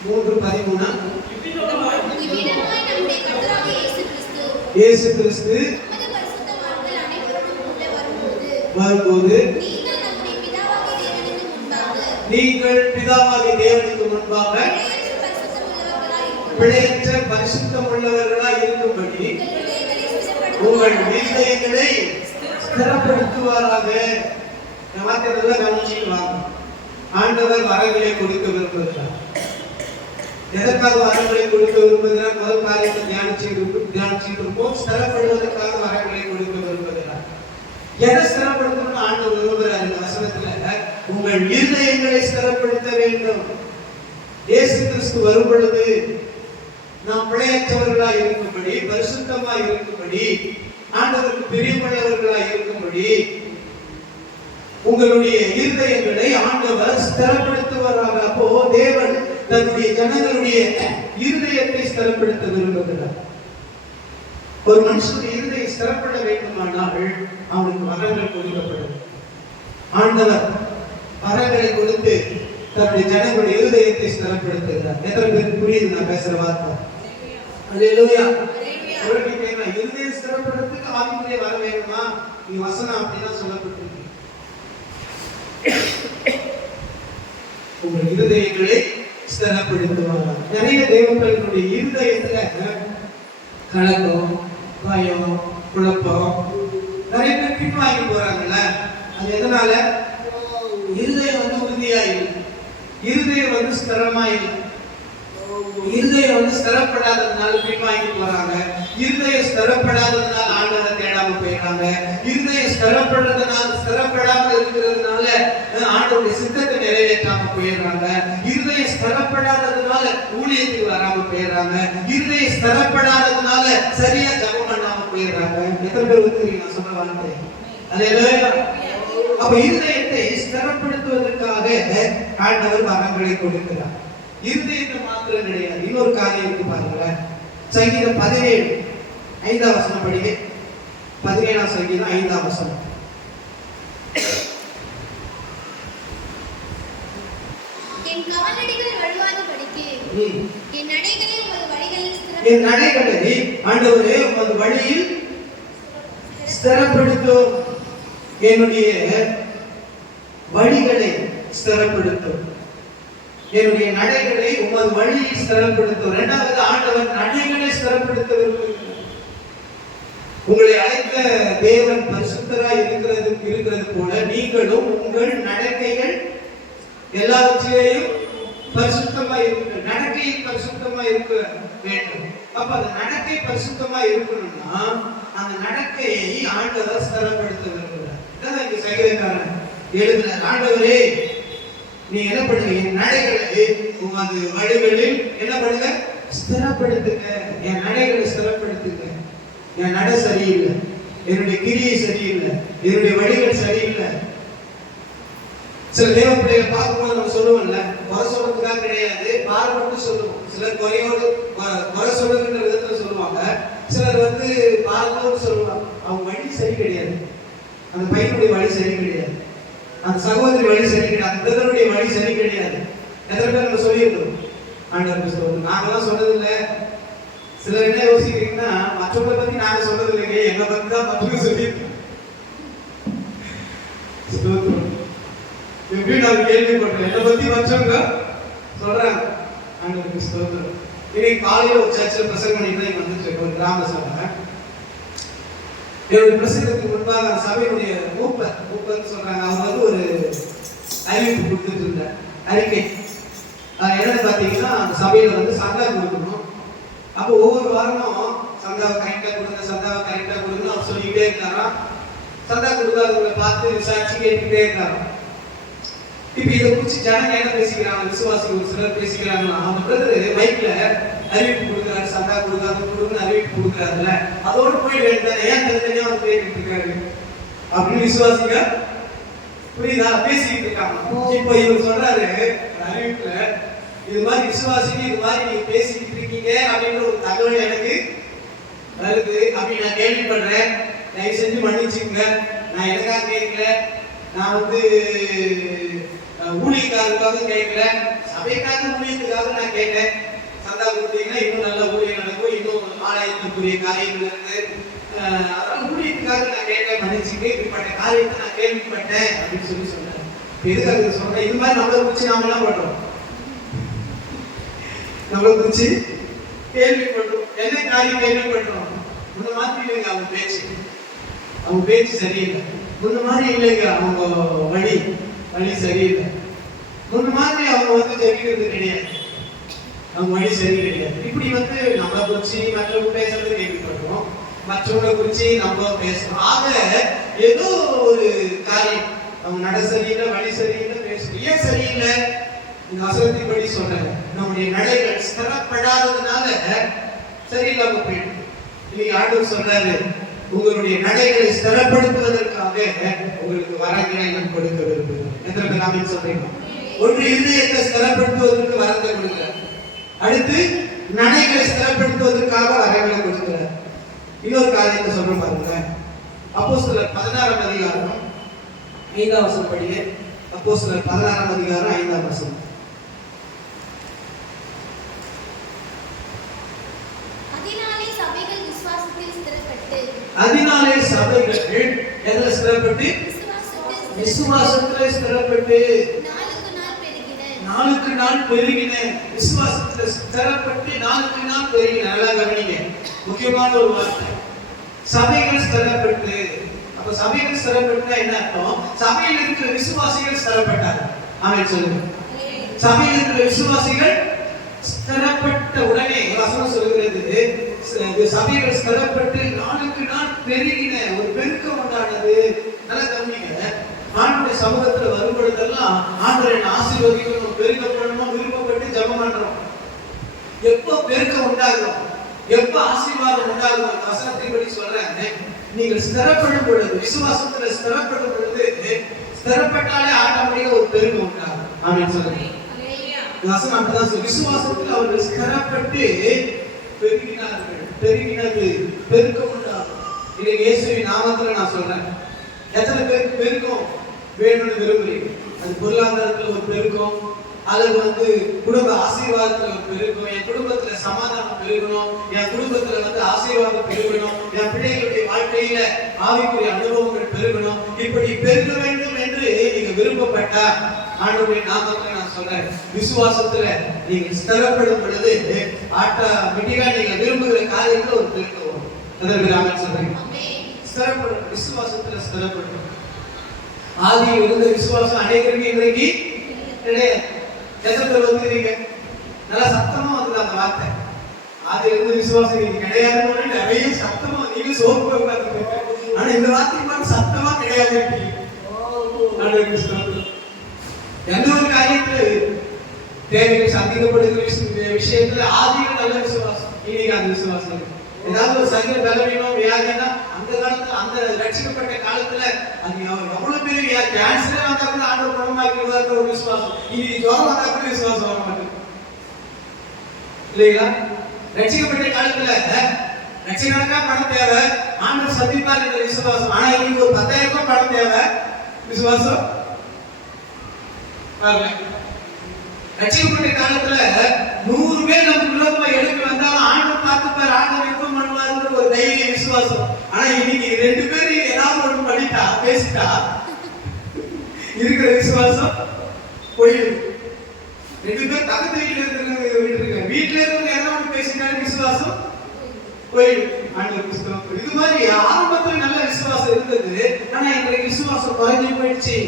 3:13 இவ்விதமாய் நம்முடைய கர்த்தராகிய இயேசு கிறிஸ்து நமது பரிசுத்த வான்கள் அனைவரோடும் கூட வரும்போது நீங்கள் பிதாவாகிய தேவனுக்கு முன்பாக பிழையற்ற பரிசுத்தம் உள்ளவர்களாய் இருக்கும்படி உங்கள் இருதயங்களை ஸ்திரப்படுத்துவாராக. ஆண்டவர் வரங்களை கொடுக்க விரும்புகிறார். எதற்காக வரங்களை கொடுக்க விரும்புகிறார்? முதல் காரியத்தை தியானிச்சுட்டு இருப்போம். ஸ்திரப்படுவதற்காக வரங்களை கொடுக்க விரும்புகிறார். எதை ஸ்திரப்படுத்தணும் ஆண்டவர் விரும்புகிறார்? இந்த வசனத்துல உங்கள் இருதயங்களை ஸ்திரப்படுத்த வேண்டும். இயேசு கிறிஸ்து வரும் பொழுது நாம் பிழையற்றவர்களாய் இருக்கும்படி, பரிசுத்தமாய் இருக்கும்படி, ஆண்டவருக்கு பிரியமுள்ளவர்களாய் இருக்கும்படி உங்களுடைய இருதயங்களை ஆண்டவர் ஸ்திரப்படுத்துவாராக. அப்போ தேவன் தன்னுடைய ஜனங்களுடைய இருதயத்தை ஸ்திரப்படுத்த விரும்புகிறார். ஒரு மனுஷனுடைய இருதயம் ஸ்திரப்பட வேண்டுமானால் அவனுக்கு வரங்கள் கொடுக்கப்படும். ஆண்டவர் வரங்களை கொடுத்து தன்னுடைய ஜனங்களுடைய இருதயத்தை ஸ்திரப்படுத்துகிறார். எத்தனை பேருக்கு புரியுது நான் பேசுற வார்த்தை? அல்லேலூயா. இருதயம் ஸ்திரப்படுறதுக்கு ஆவிக்குரிய வர வேண்டுமா? நீ வசனம் அப்படிதான் சொல்லப்பட்டிருக்கு. உங்கள் இருதயங்களை ஸ்திரப்படுத்துவார். நிறைய தேவர்களுடைய இருதயத்துல கலக்கம், பயம், குழப்பம், நிறைய பேர் பின்வாங்கி போறாங்கல்ல. அது எதனால? இருதயம் உறுதியா இல்லை, இருதயம் ஸ்திரமா இல்லை. இருதயம் ஸ்திரப்படாததுனால பின்வாங்கி போறாங்க. இருதயம் ஸ்திரப்படாததுனால ஆண்டவரை தேடாம போயிடுறாங்க. இருதயம் ஸ்திரப்படாமல் இருக்கிறதுனால ஆண்டவருடைய சித்தத்தை நிறைவேற்றாம போயிடுறாங்க. இருதயம் ஸ்திரப்படாததுனால ஊழியத்துக்கு வராம போயிடுறாங்க. இருதயம் ஸ்திரப்படாததுனால சரியா ஜெபம் பண்ணாம போயிடுறாங்க. எத்தனை பேர் ஒத்துக்கிறீங்க நான் சொல்ற வார்த்தை? அல்லேலூயா. அப்ப இருதயத்தை ஸ்திரப்படுத்துவதற்காக ஆண்டவர் வரங்களை கொடுக்கிறார். இருதயத்தை மாத்திரம் கிடையாது, இன்னொரு காரியம் இருக்கு பாருங்களேன். சங்கீதம் 17 5ஆம் வசனம் படிங்க. 17ஆம் சங்கீதம் 5ஆம் வசனம். என் காலடிகள் வழுவாதபடிக்கு என் நடைகளை உமது வழிகளில் என் நடைகளை ஆண்டவரே உமது வழியில் ஸ்திரப்படுத்தும், என்னுடைய வழிகளை ஸ்திரப்படுத்தும், என்னுடைய நடைகளை உமது வழியை ஸ்திரப்படுத்தும். இரண்டாவது, ஆண்டவர் நடைகளை ஸ்திரப்படுத்த விரும்புகிறார். உங்களை அழைத்த தேவன் பரிசுத்தராய் இருக்கிறது போல நீங்களும் உங்கள் நடக்கைகள் எல்லாவற்றிலேயும் பரிசுத்தமாய் இருக்க, நடக்கையில் பரிசுத்தமாய் இருக்க வேண்டும். அப்ப அந்த நடக்கை பரிசுத்தமாய் இருக்கணும்னா அந்த நடக்கையை ஆண்டவர் ஸ்திரப்படுத்த விரும்புகிறார். இதான் இங்க சங்கீதக்காரன் எழுதுறார், ஆண்டவரே நீ என்ன பண்ணுங்க, என் நடைகளை உமது வழிகளில் என்ன பண்ணுங்க, ஸ்திரப்படுத்துங்க. என் நடைகளை ஸ்திரப்படுத்துங்க. என் நடை சரியில்லை, என்னுடைய கிரியை சரியில்லை, என்னுடைய வழிகள் சரியில்லை. சில தேவ பிள்ளைகளை பார்க்கும்போது நம்ம சொல்லுவோம்ல, குறை சொல்றதுக்காக கிடையாது, பாராட்டு சொல்லுவோம். சிலர் குறை சொல்லுகின்ற விதத்துல சொல்லுவாங்க, சிலர் பாராட்டோடு சொல்லுவாங்க. அவங்க வழி சரி கிடையாது, அந்த பையனுடைய வழி சரி கிடையாது, அந்த சகோதரி வழி சரி கிடையாது, அந்த பிரதருடைய வழி சரி கிடையாது. எத்தனை பேர் நம்ம சொல்லியிருக்கோம் ஆண்டவர் கிறிஸ்துவ நாங்கெல்லாம் சொன்னதில்லை. சிலர் என்ன யோசிக்கிறீங்கன்னா, மற்றவங்களை பத்தி நாங்க சொன்னது இல்லைங்க, எங்களை பத்தி தான் மற்றவங்க சொல்லியிருக்கோம். எப்படி நாங்க கேள்விப்பட்டோம், என்னை பத்தி மற்றவங்க சொல்றாங்க. ஆண்டவருக்கு ஸ்தோத்திரம். இன்னைக்கு காலையில ஒரு சர்ச்சில் பிரசங்கம் பண்ணிட்டு வந்துட்டு ஒரு கிராம சபை. என்னுடைய பிரசங்கத்துக்கு முன்பாக அந்த சபையுடைய மூப்பர் சொல்றாங்க, அவங்க ஒரு அறிவிப்பு கொடுத்துட்டு இருந்தார், அறிக்கை. என்னன்னு பாத்தீங்கன்னா, அந்த சபையில சந்தா கொடுக்கணும். அப்போ ஒவ்வொரு வாரமும் சந்தாவை கரெக்டா கொடுங்க, சந்தாவை கரெக்டா கொடுங்கன்னு அவர் சொல்லிக்கிட்டே இருந்தாராம். சந்தா கொடுக்காதவங்களை பார்த்து விசாரிச்சு கேட்டுக்கிட்டே இருந்தாராம். இப்ப இதை குறிச்சு ஜனங்க என்ன பேசிக்கிறாங்க, விசுவாசிகள் ஒரு சிலர் பேசிக்கிறாங்களா, அவங்க பிரதர் மைக்ல அறிவிப்பு கொடுக்குறாரு, சந்தா கொடுக்குன்னு அறிவிப்பு கொடுக்குறாருல்ல, அதோட போய் வேண்டாம், ஏன் தனித்தனியா வந்து கேட்டுட்டு இருக்காரு அப்படின்னு விசுவாசிங்க புரியுதா பேசிக்கிட்டு இருக்காங்க. இப்போ இவர் சொல்றாரு அறிவிப்புல, இது மாதிரி விசுவாசிக்கு இது மாதிரி நீங்க பேசிக்கிட்டு இருக்கீங்க அப்படின்ற ஒரு தகவல் எனக்கு வருது அப்படின்னு நான் கேள்விப்படுறேன். தயவு செஞ்சு மன்னிச்சுங்க, நான் எனக்காக கேட்கல, நான் ஊழியக்காரருக்காக கேட்கல, சபைக்காக ஊழியத்துக்காக நான் கேட்டேன். சந்தா கொடுத்தீங்கன்னா இன்னும் நல்ல ஊழியம் நடக்கும், இன்னும் ஆலயத்துக்குரிய காரியங்கள் இருக்கு, அதெல்லாம் ஊழியத்துக்காக நான் கேட்டேன், மன்னிச்சுங்க, இப்படிப்பட்ட காரியத்தை நான் கேள்விப்பட்டேன் அப்படின்னு சொன்னேன். எதுக்காக சொல்றேன், இது மாதிரி நம்மளை குறிச்சு நாம என்ன பண்றோம், நம்மளை குறிச்சு கேள்விப்பட்டோம். என்ன காரியம் கேள்விப்பட்டோம், முன்ன மாதிரி இல்லைங்க அவங்க பேச்சு சரியில்லை, முன்ன மாதிரி இல்லைங்க அவங்க வழி சரியில்லை, முன்ன மாதிரி அவங்க ஜெபிக்கிறது கிடையாது, அவங்க வழி சரி கிடையாது. இப்படி நம்மளை குறிச்சு மற்றவங்க பேசுறது கேள்விப்பட்டோம், மற்றவங்களை குறிச்சு நம்ம பேசணும். ஆக ஏதோ ஒரு காரியம் அவங்க நட சரியில்லை, வழி சரியில்லை, பேசணும். ஏன் சரியில்லை, இந்த வசனத்தின்படி சொல்றேன், நம்முடைய நடைகள் ஸ்திரப்படாததுனால சரியில்லாம போயிட்டு. இன்னைக்கு ஆண்டவர் சொல்றாரு, உங்களுடைய நடைகளை ஸ்திரப்படுத்துவதற்காக உங்களுக்கு வரங்களை நான் கொடுக்க விரும்புகிறேன். எத்தனை பேர் ஆமென் சொல்றீங்க? ஒன்று, இதயத்தை ஸ்திரப்படுத்துவதற்கு வரத்தை கொடுக்கிறார். அடுத்து நடைகளை ஸ்திரப்படுத்துவதற்காக வரங்களை கொடுக்கிறார். இன்னொரு காரியத்தை சொல்ற பாருங்க, அப்போஸ்தலர் 16ஆம் அதிகாரம் 5ஆம் வசனம் படிங்க. அப்போஸ்தலர் 16ஆம் அதிகாரம் 5ஆம் வசனம். அதனாலே சபைகள் எதில் ஸ்திரப்பட்டு, விசுவாசத்தில் ஸ்திரப்பட்டு நாளுக்கு நாள் பெருகின. விசுவாசத்தில் ஸ்திரப்பட்டு நாளுக்கு நாள் பெருகின. நல்லா கவனிங்க, முக்கியமான ஒரு வார்த்தை, சபைகள் ஸ்திரப்பட்டு. அப்ப சபைகள் ஸ்திரப்பட்டுனா என்ன அர்த்தம், சபையில் இருக்கிற விசுவாசிகள் ஸ்திரப்பட்டாங்க. ஆமென் சொல்லுங்க. சபையில் இருக்கிற விசுவாசிகள் ஸ்திரப்பட்ட உடனே வசனம் சொல்கிறது, சபைகள் ஸ்திரப்பட்டு நாளுக்கு நாள் பெருகின, ஒரு பெருக்கம் உண்டானது. நல்லா கவனிங்க, ஆண்டவருடைய சமூகத்துல வரும் பொழுதெல்லாம் ஆண்டவரை ஆசீர்வதிக்கணும், பெருக்கப்படணும் விருப்பப்பட்டு ஜெபம் பண்றோம். எப்போ பெருக்கம் உண்டாகும், எப்போ ஆசீர்வாதம் உண்டாகும், அந்த வசனத்தின்படி சொல்றாங்க, நீங்கள் ஸ்திரப்படும் பொழுது, விசுவாசத்துல ஸ்திரப்படும் பொழுது, ஸ்திரப்பட்டாலே ஆட்டோமேட்டிக்கா ஒரு பெருக்கம் உண்டாகும். ஆமென் சொல்லுங்க. வசனம் அப்படிதான் சொல்லு, விசுவாசத்தில் அவர்கள் ஸ்திரப்பட்டு பெருகினார்கள், பெருகினது, பெருக்கம் உண்டாகும். இன்னைக்கு இயேசுவின் நாமத்துல நான் சொல்றேன், எத்தனை பேருக்கு பெருக்கம் வேணும்னு விரும்புறீங்க? அது பொருளாதாரத்துல ஒரு பெருக்கம், அல்லது வந்து குடும்ப ஆசீர்வாதத்துல ஒரு பெருக்கம், என் குடும்பத்துல சமாதானம் பெருகணும், என் குடும்பத்துல வந்து ஆசீர்வாதம் பெருகணும், என் பிள்ளைகளுடைய வாழ்க்கையில ஆவிக்குரிய அனுபவங்கள் பெருகணும், இப்படி பெருக வேண்டும் என்று நீங்க விருப்பப்பட்டா ஆண்டவருடைய நாமத்தை நான் சொல்றேன், விசுவாசத்துல நீங்க ஸ்திரப்படும் பொழுது ஆட்டோமேட்டிக்கா நீங்க விரும்புகிற காரியத்துல ஒரு பெருக்கம் வரும். அதற்கு நான் சொல்றேன், ஸ்திரப்படும், விசுவாசத்துல ஸ்திரப்படும். ஆதியில் இருந்த விசுவாசம் அநேகருக்கு இன்றைக்கு கிடையாது. எத்தனை பேர் வந்துக்கிறீங்க? நல்லா சத்தமா வந்து அந்த வார்த்தை, ஆதியில் இருந்த விசுவாசம் இது கிடையாதுன்னு நிறைய சத்தமா நீங்க சோப்பு உட்கார்ந்துருக்கீங்க. ஆனா இந்த வார்த்தை மாதிரி சத்தமா கிடையாது. எந்த ஒரு காரியத்துல தேவைகள் சந்திக்கப்படுகிற விஷயத்துல ஆதியில் நல்ல விசுவாசம், இன்னைக்கு அந்த விசுவாசம் இருக்கு. ஏதாவது ஒரு சரீர பலவீனம் வியாதினா அந்த காலத்துல, அந்த ரட்சிக்கப்பட்ட காலத்துல அது எவ்வளவு பெரிய கேன்சரே வந்தா கூட ஆண்டவர் குணமாக்கிடுவார் ஒரு விசுவாசம். இன்னைக்கு ஜுரம் வந்தா கூட விசுவாசம் வர மாட்டேங்குது இல்லைங்களா? ரட்சிக்கப்பட்ட காலத்துல லட்சக்கணக்கா பணம் தேவை, ஆண்டவர் சந்திப்பார் என்ற விசுவாசம். ஆனா இன்னைக்கு ஒரு 10,000 ரூபாய் பணம் தேவை, விசுவாசம் வரல. ரட்சிக்கப்பட்ட காலத்துல 100 பேர் நமக்கு விரோதமா எடுக்க வந்தாலும் ஆண்டவர் பார்த்துப்பார், ஆண்டவர் யுத்தம் பண்ணுவாருன்ற ஒரு தைரிய விசுவாசம். ஆனா இன்னைக்கு 2 பேர் ஏதாவது ஒன்று பண்ணிட்டா, பேசிட்டா இருக்கிற விசுவாசம் போயிடும். 2 பேர் பக்கத்து வீட்டுல இருக்கிற வீட்டுல இருக்கிற ஏதாவது பேசிட்டாலும் விசுவாசம் போயிடும். ஆண்டவர் புஸ்தகம் இது மாதிரி ஆரம்பத்துல நல்ல விசுவாசம் இருந்தது, ஆனா இன்றைக்கு விசுவாசம் குறைஞ்சு போயிடுச்சு.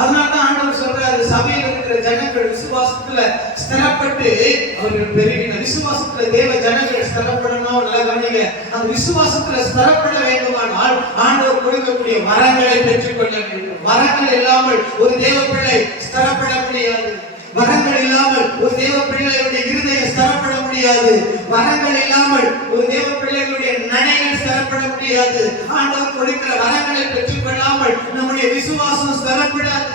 அதனாலதான் ஆண்டவர் சொல்றாரு, சபையில் இருக்கிற ஜனங்கள் விசுவாசத்துல ஸ்திரப்பட்டு அவர்கள் பெருகின. விசுவாசத்துல தேவ ஜனங்கள் ஸ்திரப்படணும். நல்லா கவனிங்க, அந்த விசுவாசத்துல ஸ்திரப்பட வேண்டுமானால் ஆண்டவர் கொடுக்கக்கூடிய வரங்களை பெற்றுக்கொள்ள வேண்டும். வரங்கள் இல்லாமல் ஒரு தேவ பிள்ளை ஸ்திரப்பட முடியாது. வரங்கள் இல்லாமல் ஒரு தேவ பிள்ளைகளுடைய இருதயம் ஸ்திரப்பட முடியாது. வரங்கள் இல்லாமல் ஒரு தேவ பிள்ளைகளுடைய நடைகள் ஸ்திரப்பட முடியாது. ஆண்டவர் கொடுக்கிற வரங்களை பெற்றுக் கொள்ளாமல் நம்முடைய விசுவாசம் ஸ்திரப்படாது.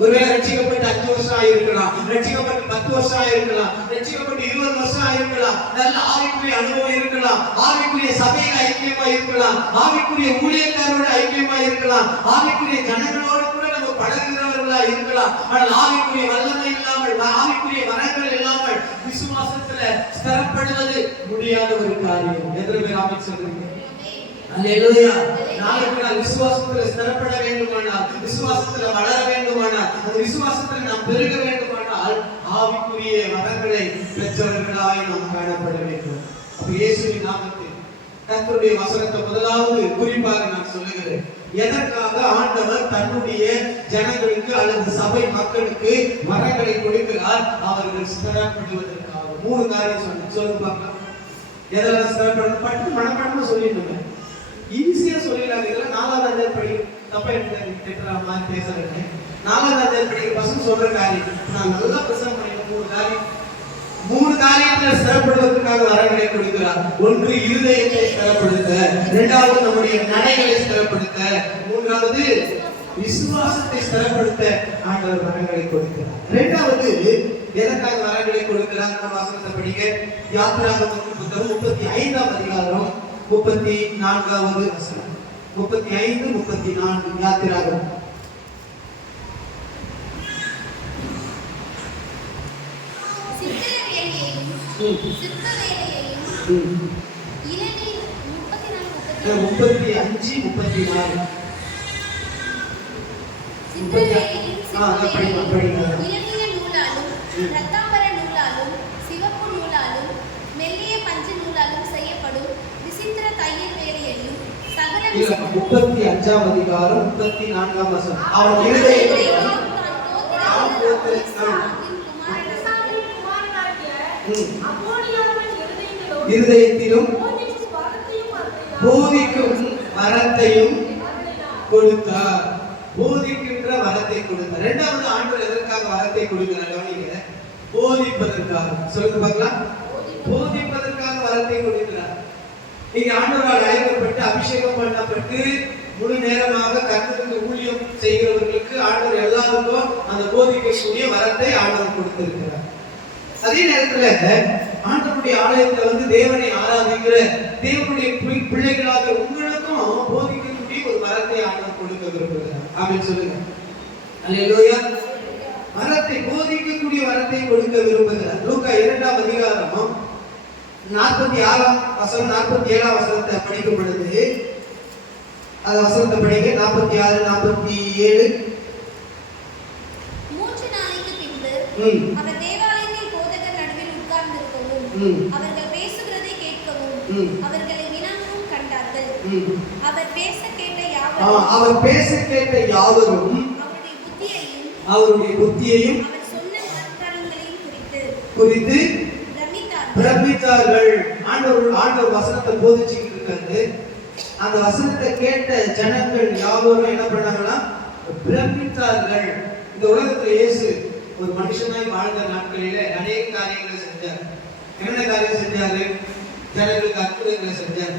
ஒருவேளை ரட்சிக்கப்பட்டு 5 வருஷம் ஆயிருக்கலாம், ரட்சிக்கப்பட்டு 10 வருஷம் ஆயிருக்கலாம், ரட்சிக்கப்பட்டு 20 வருஷம் ஆயிருக்கலாம், நல்ல ஆவிக்குரிய அனுபவம் இருக்கலாம், ஆவிக்குரிய சபையில ஐக்கியமா இருக்கலாம், ஆவிக்குரிய ஊழியக்காரோட ஐக்கியமா இருக்கலாம், ஆவிக்குரிய ஜனங்களோடு கூட நம்ம பழகுகிறவர்களா இருக்கலாம். ஆனால் ஆவிக்குரிய வல்லமை இல்லாமல், ஆவிக்குரிய வரங்கள் இல்லாமல் விசுவாசத்துல ஸ்திரப்படுவது முடியாத ஒரு காரியம். எத்தனை பேர் ஆமென் சொல்றீங்க? அல்லேலூயா. நாளைக்கு நான் விசுவாசத்துல ஸ்திரப்பட வேண்டுமானால், விசுவாசத்துல வளர வேண்டுமானால், அந்த விசுவாசத்துல நாம் பெருக வேண்டுமானால் ஆவிக்குரிய வரங்களை பெற்றவர்களாய் நாம் காணப்பட வேண்டும். அப்ப இயேசுவின் நாமத்தில் கர்த்தருடைய வசனத்தை முதலாவது குறிப்பாக நான் சொல்லுகிறேன். எதற்காக ஆண்டவர் தன்னுடைய ஜனங்களுக்கு அல்லது சபை மக்களுக்கு வரங்களை கொடுக்கிறார்? அவர்கள் ஸ்திரப்படுவதற்காக. 3 காரியம் சொல்லுங்க பார்க்கலாம். எதெல்லாம் ஸ்திரப்படணும்? பட்டு மனப்பாடமா சொல்லிட்டு ஈஸியா சொல்லிடலாம். இதெல்லாம் 4வது அத்தியாயம் படி தப்பா எடுத்துக்கிற மாதிரி பேசுறேன். 4வது அத்தியாயம் படிக்கிற பசங்க சொல்ற காரியம் நான் நல்லா பிரசங்கம் பண்ணிட்டேன். 3 காரியத்துல ஸ்திரப்படுவதற்காக வரங்களை கொடுக்கிறார். 1 இருதயத்தை ஸ்திரப்படுத்த, 2வது நம்முடைய நடைகளை ஸ்திரப்படுத்த, 3வது விசுவாசத்தை ஸ்திரப்படுத்த ஆண்டவர் வரங்களை கொடுக்கிறார். 2வது எதற்காக வரங்களை கொடுக்கிறார்? நம்ம வசனத்தை படிக்க யாத்திராகமம் புத்தகம் 35ஆம் அதிகாரம் 34வது வசனம். 35, 34 யாத்திராகமம். சித்த வேலையையும் 35, 34 இளநீல நூலாலும் இரத்தாம்பர நூலாலும் சிவப்பு நூலாலும் மெல்லிய பஞ்சு நூலாலும் செய்யப்படும் விசித்திர தையல் வேலையையும் சகல 35ஆம் அதிகாரம் 34ஆம் வசனம். அவன் இருதயத்திலும் போதிக்கும் வரத்தையும் கொடுத்தார். போதிக்கின்ற வரத்தை கொடுத்தார். 2வது ஆண்டவர் எதற்காக வரத்தை கொடுக்கிறார்? கவனிங்க, போதிப்பதற்காக. சொல்லுங்க பார்க்கலாம். போதிப்பதற்காக வரத்தை கொடுக்கிறார். நீங்க ஆண்டவரால் அழைக்கப்பட்டு அபிஷேகம் பண்ணப்பட்டு முழு நேரமாக கர்த்தருக்கு ஊழியம் செய்கிறவர்களுக்கு ஆண்டவர் எல்லாருக்கும் அந்த போதிக்கக்கூடிய வரத்தை ஆண்டவர் கொடுத்திருக்கிறார். அதே நேரத்துல ஆண்டவருடைய ஆலயத்துல வந்து தேவனை ஆராதிக்கிற தேவனுடைய பிள்ளைகளாக உங்களுக்கும் போதிக்கக்கூடிய ஒரு வரத்தை ஆண்டவர் கொடுக்க விரும்புகிறார். ஆமென் சொல்லுங்க. அல்லேலூயா. வரத்தை போதிக்கக்கூடிய வரத்தை கொடுக்க விரும்புகிறார். லூக்கா 2ஆம் அதிகாரம் 46ஆம் வசனம் 47ஆம் வசனத்தை படிக்கும் பொழுது, அந்த வசனத்தை படிக்க 46 47. 3 நாளைக்கு பின்பு அவர் தேவாலயத்தில் போதகர் நடுவில் உட்கார்ந்திருக்கவும் அவர்கள் பேசுகிறதை கேட்கவும் அவர்களை வினாவும் கண்டார்கள். அவர் பேச கேட்ட யாவரும் அவருடைய புத்தியையும் அவர் சொன்ன மந்திரங்களையும் குறித்து பிரமித்தார்கள். ஆண்டவர் வசனத்தை போதிச்சுக்கிட்டு இருக்காரு. அந்த வசனத்தை கேட்ட ஜனங்கள் யாவரும் என்ன பண்ணாங்கன்னா பிரமித்தார்கள். இந்த உலகத்துல இயேசு ஒரு மனுஷனாய் வாழ்ந்த நாட்களிலே அநேக காரியங்களை செஞ்சார். என்னென்ன காரியம் செஞ்சாரு? ஜனங்களுக்கு அற்புதங்களை செஞ்சார்.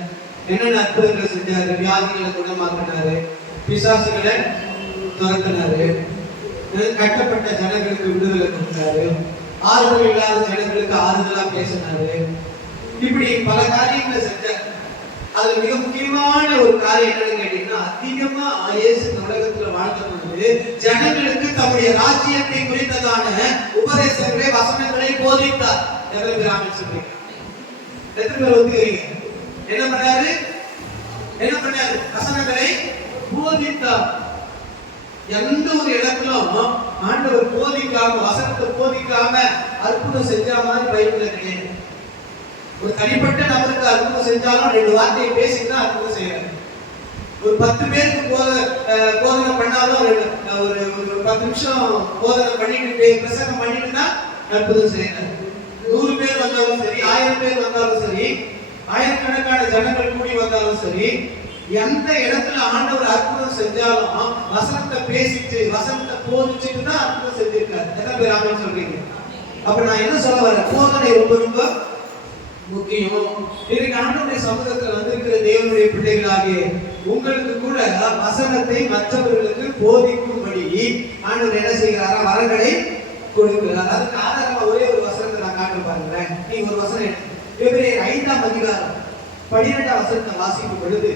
என்னென்ன அற்புதங்களை செஞ்சாரு? வியாதிகளை குணமாக்கினாரு, பிசாசுகளை துரத்தினாரு, கட்டப்பட்ட ஜனங்களுக்கு விடுதலை கொடுத்தாரு, ஆறுதல் இல்லாத ஜனங்களுக்கு ஆறுதலா பேசினாரு. இப்படி பல காரியங்களை செஞ்சார். அதுல மிக முக்கியமான ஒரு காரியம் என்னன்னு கேட்டீங்கன்னா, அதிகமா இயேசு இந்த உலகத்துல வாழ்ந்த பொழுது ஜனங்களுக்கு தம்முடைய ராஜ்யத்தை குறித்ததான உபதேசங்களை வசனங்களை போதித்தார். எத்தனை பேர் ஆமென் சொல்றீங்க? எத்தனை பேர் ஒத்துக்கிறீங்க? என்ன பண்ணாரு? வசனங்களை போதித்தார். எந்த ஒரு இடத்திலும் ஆண்டவர் போதிக்காம, வசனத்தை போதிக்காம அற்புதம் செஞ்ச மாதிரி பைபிள்ல கிடையாது. ஒரு தனிப்பட்ட நபருக்கு அற்புதம் செஞ்சாலும் 2 வார்த்தையை பேசிதான் அற்புதம் செய்யறாரு. ஒரு 10 பேருக்கு போதனை பண்ணாலும் ஒரு 10 நிமிஷம் போதனை பண்ணிட்டு பிரசங்கம் பண்ணிட்டு தான் அற்புதம் செய்யறாரு. 100 பேர் வந்தாலும் சரி, 1000 பேர் வந்தாலும் சரி, ஆயிரக்கணக்கான ஜனங்கள் கூடி வந்தாலும் சரி, எந்த இடத்துல ஆண்டவர் அற்புதம் செஞ்சாலும் வசனத்தை பேசிட்டு வசனத்தை போதிச்சுட்டு தான் அற்புதம் செஞ்சிருக்காரு. எத்தனை பேர் ஆமென் சொல்றீங்க? அப்ப நான் என்ன சொல்ல வரேன்? போதனை ரொம்ப ரொம்ப முக்கியம். இன்னைக்கு ஆண்டவருடைய சமூகத்தில் வந்திருக்கிற தேவனுடைய பிள்ளைகளாகிய உங்களுக்கு கூட வசனத்தை மற்றவர்களுக்கு போதிக்கும்படி ஆண்டவர் என்ன செய்கிறாரா? வரங்களை கொடுக்கிறார். அதுக்கு ஆதாரமா ஒரே ஒரு வசனத்தை நான் காட்ட பாருங்களேன். நீங்க ஒரு வசனம் எபிரேயர் 5ஆம் அதிகாரம் 12ஆம் வசனத்தை வாசிக்கும் பொழுது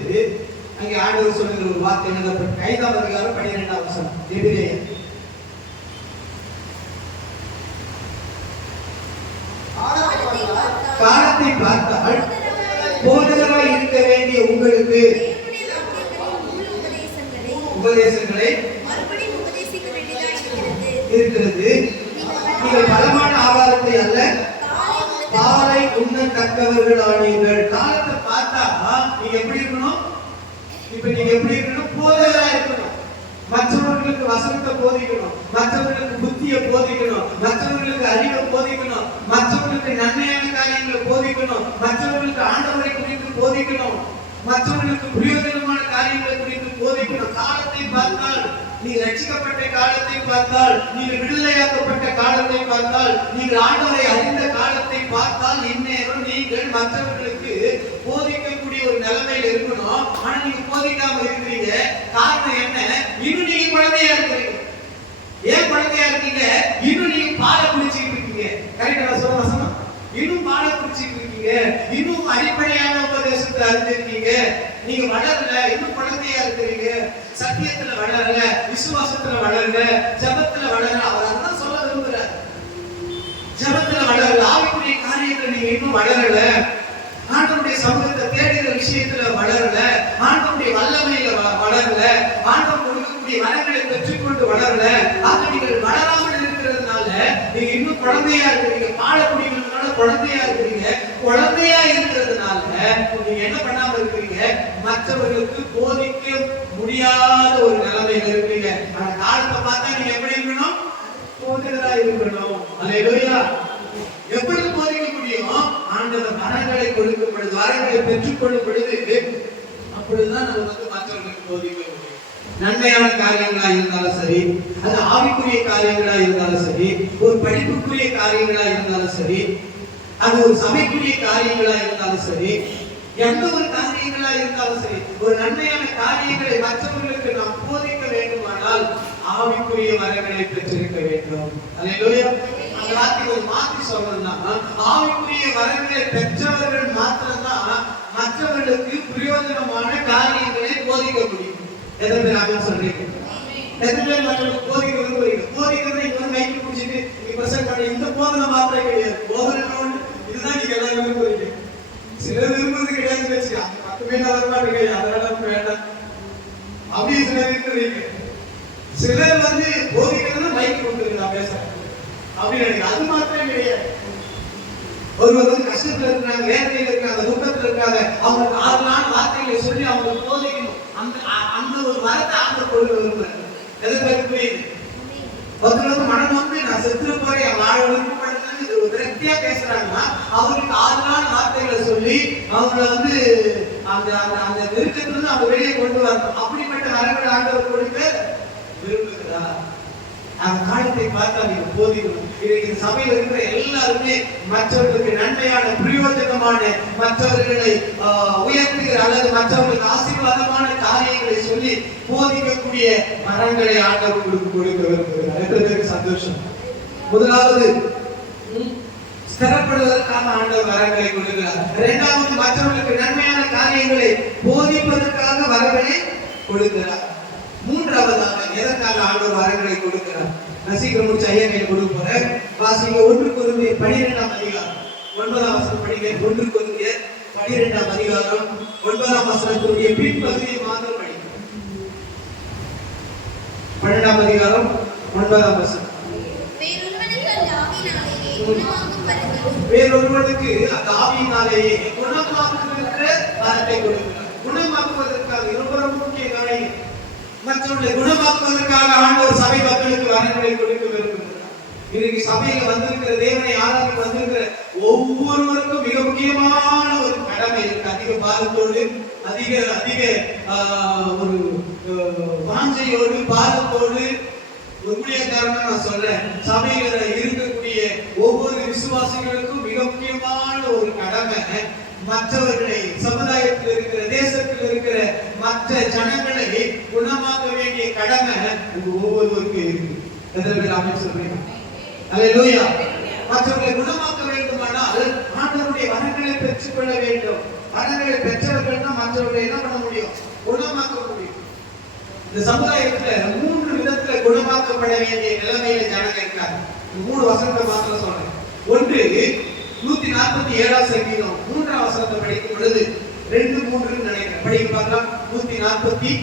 அங்கே ஆண்டவர் சொல்லுகிற ஒரு வார்த்தை எழுதப்பட்டு 5ஆம் அதிகாரம் 12ஆம் வசனம். எபிரேயர் காலத்தை பார்த்தால் போதகராய் இருக்க வேண்டிய உங்களுக்கு உபதேசங்களை இருக்கிறது. நீங்கள் பலமான ஆகாரத்தை அல்ல பாலை உண்ணத்தக்கவர்கள் ஆனீர்கள். காலத்தை பார்த்தா நீங்க எப்படி இருக்கணும்? இப்ப நீங்க எப்படி இருக்கணும்? போதகரா இருக்கணும். மற்றவர்களுக்கு வசனத்தை போதிக்கணும், மற்றவர்களுக்கு புத்தியை போதிக்கணும், மற்றவர்களுக்கு அறிவை போதிக்கணும், மற்றவர்களுக்கு நன்மையான காரியங்களை போதிக்கணும், மற்றவர்களுக்கு ஆண்டவரை குறித்து போதிக்கணும், மற்றவர்களுக்கு பிரயோஜனமான காரியங்களை குறித்து போதிக்கணும். காலத்தை பார்த்தால், நீங்க ரட்சிக்கப்பட்ட காலத்தை பார்த்தால், நீங்க விடுதலையாக்கப்பட்ட காலத்தை பார்த்தால், நீங்கள் ஆண்டவரை அறிந்த காலத்தை பார்த்தால், இந்நேரம் நீங்கள் மற்றவர்களுக்கு போதிக்கக்கூடிய ஒரு நிலைமையில இருக்கணும். ஆனா நீங்க போதிக்காம இருக்கிறீங்க. காரணம் என்ன? இன்னும் நீங்க குழந்தையா இருக்கிறீங்க. ஏன் குழந்தையா இருக்கீங்க? இன்னும் நீங்க பாலை குடிச்சிட்டு இருக்கீங்க. கரெக்டா சொல்ல வசனம்? இன்னும் பாலை குடிச்சிட்டு இருக்கீங்க. இன்னும் அடிப்படையான உபதேசத்தை அறிஞ்சிருக்கீங்க. நீங்க வளரல, இன்னும் குழந்தையா இருக்கிறீங்க. சத்தியத்துல வளரல, விசுவாசத்துல வளரல, ஜபத்துல வளரல. அவர் அதான் சொல்ல விரும்புறார். ஜபத்துல வளரல, ஆவிக்குரிய காரியத்துல நீங்க இன்னும் வளரல, ஆண்டவருடைய சமூகத்தை தேடுகிற விஷயத்துல வளரல, ஆண்டவருடைய வல்லமையில வளரல, ஆண்டவர் கொடுக்கக்கூடிய வரங்களை பெற்றுக்கொண்டு வளரல. ஆக நீங்கள் வளராமல் இருக்கிறதுனால நீங்க இன்னும் குழந்தையா இருக்கிறீங்க. பாட குடிக்கிறதுனால குழந்தையா இருக்கிறீங்க. குழந்தையா இருக்கிறதுனால நீங்க என்ன பண்ணாம இருக்கிறீங்க? மற்றவர்களுக்கு போதிக்க முடியாத ஒரு நிலைமையில இருக்கிறீங்க. ஆனா காலத்தை பார்த்தா நீங்க எப்படி இருக்கணும்? போதகரா இருக்கணும். அல்லேலூயா. எப்படி போதிக்க முடியும்? ஆண்டவர் வரங்களை கொடுக்கும் பொழுது, வரங்களை பெற்றுக்கொள்ளும் பொழுது, அப்பொழுதுதான் நம்ம மற்றவர்களுக்கு போதிக்க முடியும். நன்மையான காரியங்களா இருந்தாலும் சரி, அது ஆவிக்குரிய காரியங்களா இருந்தாலும் சரி, ஒரு படிப்புக்குரிய காரியங்களா இருந்தாலும் சரி, அது ஒரு சபைக்குரிய காரியங்களா இருந்தாலும் சரி, எந்த ஒரு காரியங்களா இருந்தாலும் சரி, ஒரு நன்மையான காரியங்களை மற்றவர்களுக்கு நாம் போதிக்க வேண்டுமானால் ஆவிக்குரிய வரங்களை பெற்றிருக்க வேண்டும். அல்லேலூயா. அந்த வார்த்தையை மாற்றி சொல்லணும்னா, ஆவிக்குரிய வரங்களை பெற்றவர்கள் மாத்திரம்தான் மற்றவர்களுக்கு பிரயோஜனமான காரியங்களை போதிக்க முடியும். எதை பேர் ஆமென் சொல்றீங்க? எத்தனை பேர் மற்றவங்களுக்கு போதிக்க விரும்புறீங்க? போதிக்கிறத இங்க வந்து மைக்கு பிடிச்சிட்டு நீங்க பிரசங்கம் பண்ணி இந்த போதனை மாத்திரை கிடையாது. போதனை இதுதான் நீங்க எல்லாம் விரும்புறீங்க. சிலர் விரும்புறது கிடையாதுன்னு வச்சுக்க, 10 பேர் வரமாட்டு கிடையாது, அதனால நமக்கு வேண்டாம் அப்படி சிலர் இருக்கிறீங்க. சிலர் வந்து போதிக்கிறதுனா மைக் கொடுத்துருக்கு நான் பேசுறேன் அப்படின்னு நினைக்கிறேன். அது மாத்திரம் கிடையாது. ஒருவர் வந்து கஷ்டத்துல இருக்கிறாங்க, வேதனையில இருக்காங்க, துக்கத்துல இருக்காங்க, அவங்களுக்கு 6 நாள் வார்த்தைகளை சொல்லி அவங்களுக்கு போதிக்கணும். அந்த ஒரு வரத்தை ஆண்டவர் கொடுக்க விரும்புறாரு. எதிர்பார்ப்பு புரியுது? ஒருத்தர் மனம் வந்து நான் செத்துற போறேன், வாழ விருப்பப்படுறேன்னு ஒரு விரக்தியா பேசுறாங்கன்னா அவங்களுக்கு 6 நாள் வார்த்தைகளை சொல்லி அவங்கள வந்து அந்த அந்த நெருக்கத்துல இருந்து அவங்க வெளியே கொண்டு வரணும். அப்படிப்பட்ட வரங்களை ஆண்டவர் கொடுக்க விரும்புகிறார். அந்த காலத்தை பார்த்தா நீங்க போதிக்கணும். இன்னைக்கு இந்த சபையில் இருக்கிற எல்லாருமே மற்றவர்களுக்கு நன்மையான பிரயோஜனமான, மற்றவர்களை உயர்த்துகிற அல்லது மற்றவர்களுக்கு ஆசீர்வாதமான காரியங்களை சொல்லி போதிக்கக்கூடிய மரங்களை ஆண்டவர் உங்களுக்கு கொடுக்க விரும்புகிறார். எத்தனை சந்தோஷம். முதலாவது ஸ்திரப்படுவதற்காக ஆண்டவர் வரங்களை கொடுக்கிறார். இரண்டாவது மற்றவர்களுக்கு நன்மையான காரியங்களை போதிப்பதற்காக வரங்களை கொடுக்கிறார். மூன்றாவதாக எதற்காக ஆண்டவர் வரங்களை கொடுக்கிறார்? நான் சீக்கிரம் முடிச்சு ஐயா கையில் கொடுக்க போறேன். வாசிங்க 1 கொரிந்தியர் 12ஆம் அதிகாரம் 9ஆம் வசனம் படிங்க. 1 கொரிந்தியர் 12ஆம் அதிகாரம் 9ஆம் வசனத்துடைய பின்பகுதியை மாத்திரம் படிங்க. 12ஆம் அதிகாரம் 9ஆம் வசனம். வேறொருவனுக்கு அந்த ஆவியினாலேயே குணமாக்குகிற வரத்தை கொடுக்கிறார். குணமாக்குவதற்காக ரொம்ப முக்கிய காரியம். மற்றவர்களை குணமாக்குவதற்காக ஆண்டவர் சபை மக்களுக்கு வரங்களை கொடுக்க விரும்புகிறார். இன்னைக்கு சபையில வந்திருக்கிற தேவனை ஆராய்ச்சி வந்திருக்கிற ஒவ்வொருவருக்கும் மிக முக்கியமான ஒரு கடமை இருக்கு. அதிக பாரத்தோடு, அதிக ஒரு வாஞ்சையோடு, பாரத்தோடு ஊழியக்காரன் நான் சொல்றேன். சபையில இருக்கக்கூடிய ஒவ்வொரு விசுவாசிகளுக்கும் மிக முக்கியமான ஒரு கடமை மற்றவர்களை, சமுதாயத்தில் இருக்கிற, தேசத்தில் இருக்கிற மற்ற ஜனங்களை குணமாக்க வேண்டிய கடமை உங்க ஒவ்வொருவருக்கும் இருக்கு. எத்தனை பேர் ஆமென் சொல்றீங்க? அல்லேலூயா. மற்றவர்களை குணமாக்க வேண்டுமானால் ஆண்டவருடைய வரங்களை பெற்றுக்கொள்ள வேண்டும். வரங்களை பெற்றவர்கள் தான் மற்றவர்களை என்ன பண்ண முடியும்? குணமாக்க முடியும். இந்த சமுதாயத்துல 3 விதத்துல குணமாக்கப்பட வேண்டிய நிலைமையில ஜனங்க இருக்காங்க. 3 வசனத்தை மாத்திரம் சொல்றேன். ஒன்று 147ஆம் சங்கீதம் 3ஆம் வசனத்தை படிக்கும் பொழுது 2-3 நினைக்கிறேன். படிக்க பார்க்கலாம். 147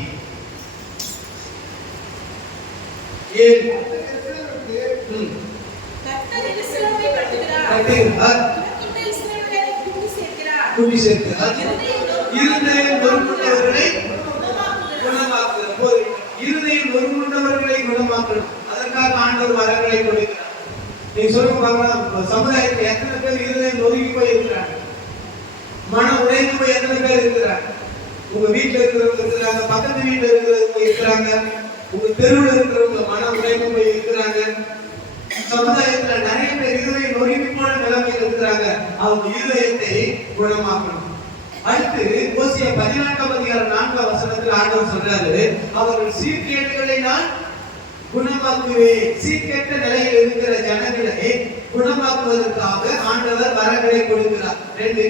கர்த்தர் இஸ்ரவேலை கட்டுகிறார். கூட்டி சேர்க்கிறார். இருதயம் நொறுங்குண்டவர்களை குணமாக்குகிறார். இருதயம் நொறுங்குண்டவர்களை குணமாக்கணும். அதற்காக ஆண்டவர் வரங்களை கொடுக்கிறார். நீங்க சொல்லுங்க பார்க்கலாம், சமுதாயத்தில் எத்தனை பேர் இருதயம் நொறுங்கி போய் இருக்கிறாங்க? மனம் உடைந்து போய் எத்தனை பேர் இருக்கிறாங்க? உங்க வீட்டுல இருக்கிறவங்க இருக்கிறாங்க, பக்கத்து வீட்டுல இருக்கிறவங்க இருக்கிறாங்க, உங்க தெருவில் இருக்கிறவங்க மனம் உடைந்து போய் இருக்கிறாங்க. சமுதாயத்துல நிறைய பேர் இருதயம் நொறுங்கி போன நிலைமையில் இருக்கிறாங்க. அவங்க இருதயத்தை குணமாக்கணும். அடுத்து ஓசியா 14ஆம் அதிகாரம் 4ஆம் வசனத்தில் ஆண்டவர் சொல்றாரு, அவர்கள் சீர்கேடுகளை நான் குணமாக்குவேன். சீர்கேட்ட நிலையில் இருக்கிற ஜனங்களை குணமாக்குவதற்காக ஆண்டவர் வரங்களை கொடுக்கிறார். 2.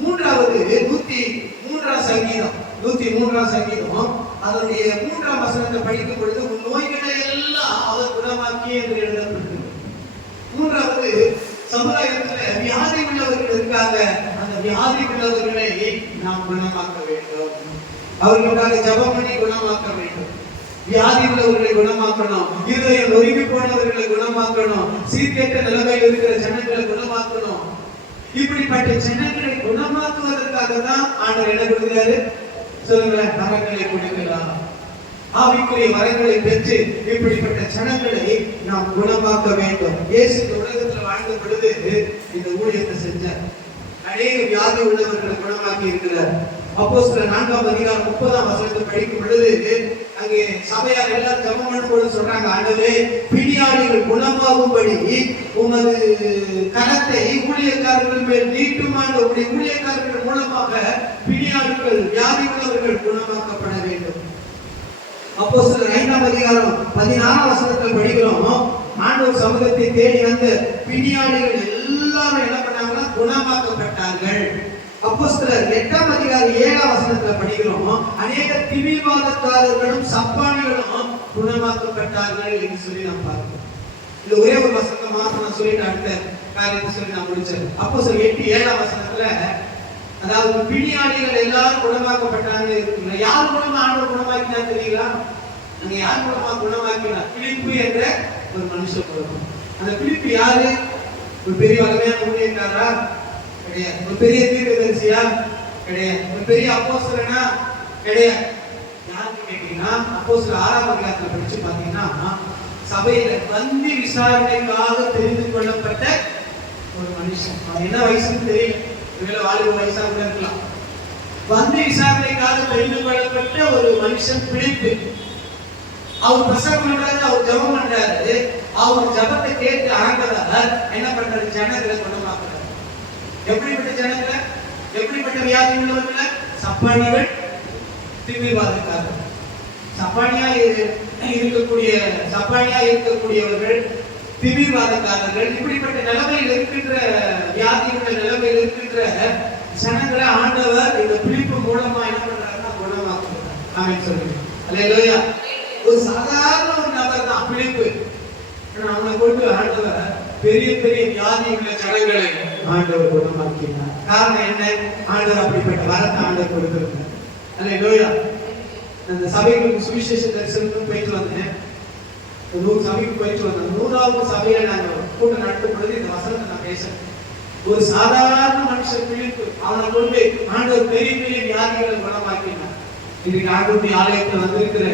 மூன்றாவது 103ஆம் சங்கீதம் 103ஆம் சங்கீதம் அதனுடைய 3ஆம் வசனத்தை படிக்கும் பொழுது உன் நோய்களை எல்லாம் அவர் குணமாக்கி என்று எழுதப்பட்டிருக்கு. மூன்றாவது, சமுதாயத்துல வியாதி உள்ளவர்கள் இருக்காங்க. அந்த வியாதி உள்ளவர்களை நாம் குணமாக்க வேண்டும். அவர்களுக்காக ஜெபம் பண்ணி குணமாக்க வேண்டும். வியாதி உள்ளவர்களை குணமாக்கணும். இருதயம் நொறுங்கி போனவர்களை குணமாக்கணும். சீர்கேட்ட நிலைமையில் இருக்கிற ஜனங்களை குணமாக்கணும். இப்படிப்பட்ட ஜனங்களை குணமாக்குவதற்காக தான் ஆண்டவர் என்ன கொடுக்கிறாரு? சொல்லுங்களேன், வரங்களை கொடுக்கலாம். ஆவிக்குரிய வரங்களை பெற்று இப்படிப்பட்ட ஜனங்களை நாம் குணமாக்க வேண்டும். இயேசு இந்த உலகத்தில் வாழ்ந்த பொழுது இந்த ஊழியத்தை செஞ்சார். அநேக வியாதி உள்ளவர்களை குணமாக்கி இருக்கிறார். அப்போஸ்தலர் 4ஆம் அதிகாரம் 30ஆம் வசனத்தை படிக்கும் பொழுது அங்கே சபையார் எல்லாரும் ஜெபம் பண்ணும்போது சொல்றாங்க, ஆண்டவரே பிணியாளிகள் குணமாகும்படி உமது கரத்தை ஊழியக்காரர்கள் மேல் நீட்டுமான உடைய ஊழியக்காரர்கள் மூலமாக பிணியாளிகள் வியாதி உள்ளவர்கள் குணமாக்கப்பட வேண்டும். அப்போஸ்தலர் 5ஆம் அதிகாரம் 16ஆம் வசனத்தில் படிக்கிறோம், ஆண்டவர் சமூகத்தை தேடி வந்த பிணியாளிகள் எல்லாரும் என்ன பண்ணாங்கன்னா குணமாக்கப்பட்டார்கள். அப்போஸ்தலர் 8ஆம் அதிகாரம் 7ஆம் வசனத்துல படிக்கிறோம், அநேக திமிர்வாதக்காரர்களும் சப்பானிகளும் குணமாக்கப்பட்டார்கள் என்று சொல்லி நாம் பார்க்கிறோம். இது ஒரே ஒரு வசனத்தை மாத்திரம் நான் சொல்லிட்டு அடுத்த காரியத்தை சொல்லி நான் முடிச்சேன். அப்போஸ்தலர் 8:7 வசனத்துல, அதாவது பிணியாளிகள் எல்லாரும் குணமாக்கப்பட்டாங்க. யார் மூலமா ஆண்டவர் குணமாக்கினா தெரியுங்களா? அங்க யார் மூலமா குணமாக்கினா? பிலிப்பு என்ற ஒரு மனுஷன் மூலமா. அந்த பிலிப்பு யாரு? ஒரு பெரிய வல்லமையான ஊழியக்காரரா? கிடையாது. ஒரு பெரிய தீர்க்கதரிசியா? கிடையாது. ஒரு பெரிய அப்போஸ்தலனா? கிடையாது. யாருன்னு கேட்டீங்கன்னா, அப்போஸ்தலர் 6ஆம் அதிகாரத்துல படிச்சு பாத்தீங்கன்னா, சபையில பந்தி விசாரணைக்காக தெரிந்து கொள்ளப்பட்ட ஒரு மனுஷன். அவன் என்ன வயசுன்னு தெரியல, ஒருவேளை வாலிப வயசா கூட இருக்கலாம். பந்தி விசாரணைக்காக தெரிந்து கொள்ளப்பட்ட ஒரு மனுஷன் பிலிப்பு. அவர் பிரசங்கம் பண்றாரு, அவர் ஜெபம் பண்றாரு. அவர் ஜெபத்தை கேட்டு ஆண்டவர் என்ன பண்றாரு? ஜனங்களை குணமாக்குறாரு. எப்படிப்பட்ட ஜனங்களை? எப்படிப்பட்ட வியாதி உள்ளவர்கள்? சப்பானிகள், திமிர்வாதக்காரர்கள். சப்பானியா இருக்கக்கூடியவர்கள், திமிர்வாதக்காரர்கள், இப்படிப்பட்ட நிலைமையில் இருக்கின்ற வியாதியுள்ள நிலைமையில் இருக்கின்ற ஜனங்களை ஆண்டவர் இந்த பிலிப்பு மூலமா என்ன பண்றாருன்னா குணமாக்குறார். ஆமென் சொல்லுங்க. அல்லேலூயா. ஒரு சாதாரண ஒரு நபர் தான் பிலிப்பு. அவனை கொண்டு ஆண்டவர் பெரிய பெரிய வியாதி உள்ள ஜனங்களை ஆண்டவர் குணமாக்கினார். காரணம் என்ன? ஆண்டவர் அப்படிப்பட்ட வரத்தை ஆண்டவர் கொடுத்திருந்தார். அல்லேலூயா. அந்த சபைக்கு சுவிசேஷ தரிசனத்துக்கு போயிட்டு வந்தேன். 100 சபைக்கு போயிட்டு வந்தேன். 100வது சபையில நாங்கள் கூட்டம் நடத்தும் பொழுது இந்த வசனத்தை நான் பேசுறேன். ஒரு சாதாரண மனுஷன் பிலிப்பு, அவனை கொண்டு ஆண்டவர் பெரிய பெரிய வியாதிகளை குணமாக்கினார். இன்றைக்கு ஆண்டவருடைய ஆலயத்தில் வந்திருக்கிற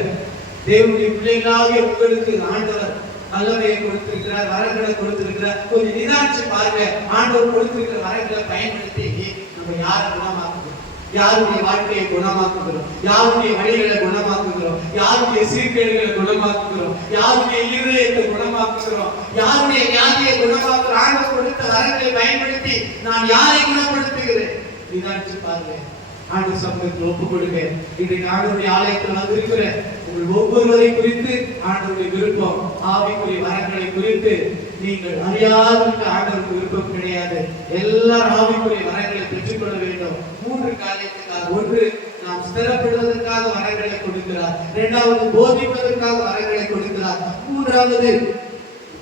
தேவனுடைய பிள்ளைகளாகிய உங்களுக்கு ஆண்டவர் வல்லமையை கொடுத்திருக்கிறார், வரங்களை கொடுத்திருக்கிறார். கொஞ்சம் நிதானிச்சு பாருங்க. ஆண்டவர் கொடுத்திருக்கிற வரங்களை பயன்படுத்தி நம்ம யாரை குணமாக்குகிறோம்? யாருடைய வாழ்க்கையை குணமாக்குகிறோம்? யாருடைய வழிகளை குணமாக்குகிறோம்? யாருடைய சீர்கேடுகளை குணமாக்குகிறோம்? யாருடைய இருதயத்தை குணமாக்குகிறோம்? யாருடைய வியாதியை குணமாக்குகிறோம்? ஆண்டவர் கொடுத்த வரங்களை பயன்படுத்தி நான் யாரை குணப்படுத்துகிறேன்? நிதானிச்சு பாருங்க. ஆண்டு சமூகத்தில் ஒப்புக் கொடுங்க. இன்றைக்கு ஆண்டவருடைய ஆலயத்தில் வந்திருக்கிற உங்கள் ஒவ்வொருவரை குறித்து ஆண்டவருடைய விருப்பம், ஆவிக்குரிய வரங்களை குறித்து நீங்கள் அறியாதவருக்கு ஆண்டவருக்கு விருப்பம் கிடையாது. எல்லாரும் ஆவிக்குரிய வரங்களை பெற்றுக்கொள்ள வேண்டும். 3 காரியத்துக்காக. 1, நாம் ஸ்திரப்படுவதற்காக வரங்களை கொடுக்கிறார். 2வது, போதிப்பதற்காக வரங்களை கொடுக்கிறார். 3வது,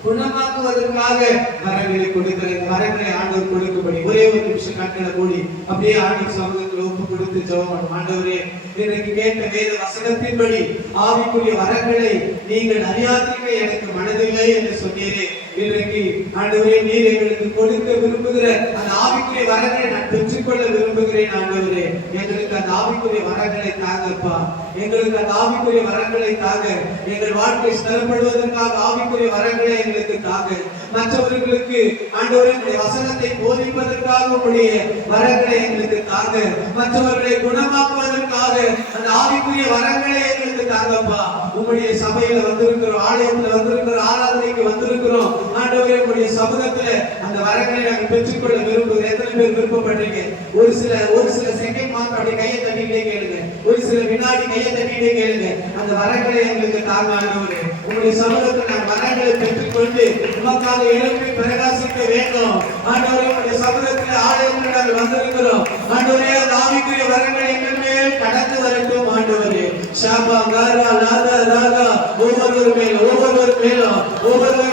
குணமாக்குவதற்காக வரங்களை கொடுக்கிற வரங்களை ஆண்டவர் கொடுக்கும்படி ஒரே ஒரு நிமிஷம் கண்களை மூடி அப்படியே ஆண்டவர் சமூகத்தில் ஒப்பு கொடுத்து ஜெபம். ஆண்டவரே, இன்றைக்கு கேட்ட வேத வசனத்தின்படி ஆவிக்குரிய வரங்களை நீங்கள் அறியாதீங்க எனக்கு மனதில்லை என்று சொன்னீரே. இன்றைக்கு ஆண்டவரே, நீர் எங்களுக்கு கொடுக்க விரும்புகிற அந்த ஆவிக்குரிய வரங்களை நான் பெற்றுக்கொள்ள விரும்புகிறேன். ஆண்டவரே, எங்களுக்கு அந்த ஆவிக்குரிய வரங்களை தாங்கப்பா. எங்களுக்கு அந்த ஆவிக்குரிய வரங்களை தாங்க. எங்கள் வாழ்க்கை ஸ்திரப்படுவதற்காக ஆவிக்குரிய வரங்களை எங்களுக்கு தாங்க. மற்றவர்களுக்கு ஆண்டவரே உம்முடைய வசனத்தை போதிப்பதற்காக உம்முடைய வரங்களை எங்களுக்கு தாங்க. மற்றவர்களை குணமாக்குவதற்காக அந்த ஆவிக்குரிய வரங்களை எங்களுக்கு தாங்கப்பா. உம்முடைய சபையில வந்திருக்கிறோம், ஆலயத்துல வந்திருக்கிறோம், ஆராதனைக்கு வந்திருக்கிறோம். ஆண்டவரே, உம்முடைய சமூகத்துல அந்த வரங்களை நாங்கள் பெற்றுக்கொள்ள விரும்புகிறோம். எத்தனை பேர் விருப்பப்படுறீங்க? ஒரு சில செகண்ட் மாத்திரம் அப்படி கையை தட்டிட்டே கேளுங்க. ஒரு சில வினாடி கையை தட்டிட்டே கேளுங்க. அந்த வரங்களை எங்களுக்கு தாங்க ஆண்டவரே. உங்களுடைய சமூகத்தில் நாங்கள் வரங்களை பெற்றுக்கொண்டு உமக்காக எழுப்பி பிரகாசிக்க வேண்டும். ஆண்டவரே, உங்களுடைய சமூகத்தில் ஆலயத்தில் நாங்கள் வந்திருக்கிறோம். ஆண்டவரே, அந்த ஆவிக்குரிய வரங்களை எங்கள் மேல் கடந்து வரட்டும். ஆண்டவரே, ஷாபா காரா லாதா ராகா ஒவ்வொரு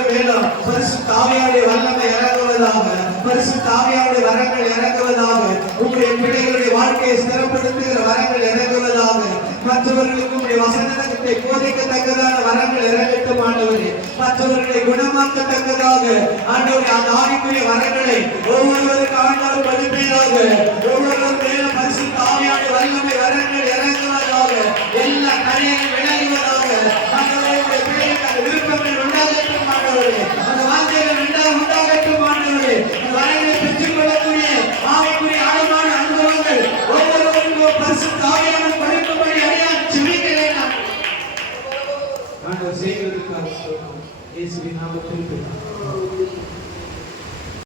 மேலும் பரிசுத்த ஆவியாருடைய வல்லமை இறங்குவதாக, பரிசுத்த ஆவியாருடைய வரங்கள் இறங்குவதாக, உங்களுடைய பிள்ளைகளுடைய வாழ்க்கையை ஸ்திரப்படுத்துகிற வரங்கள் இறங்குவதாக, மற்றவர்களுக்கு உங்களுடைய வசனத்தை போதிக்கத்தக்கதான வரங்கள் இறங்கட்டும். ஆண்டவரே, மற்றவர்களை குணமாக்கத்தக்கதாக ஆண்டவரே அந்த ஆவிக்குரிய வரங்களை ஒவ்வொருவருக்கு ஆண்டவர் படிப்பீராக. ஒவ்வொருவர் மேலும் பரிசுத்த ஆவியாருடைய வல்லமை வரங்கள் இறங்குவதாக, எல்லா தடையும் விலகுவதாக. ஆண்டவரே, உங்களுடைய பிள்ளைகளுக்கு அந்த விருப்பங்கள் உண்டாகட்டும். ஆண்டவரே, அந்த வார்த்தைகள் உண்டாகட்டும். ஆண்டவரே, அந்த வரங்களை பெற்றுக்கொள்ளக்கூடிய ஆவிக்குரிய ஆழமான அனுபவங்கள் ஒவ்வொருவருக்கும் பரிசுத்த ஆவியானவர் படிக்கும்படி அடியான் ஜெபிக்கிறேன். ஆண்டவர் செய்வதற்காக இயேசுவின் நாமத்தில்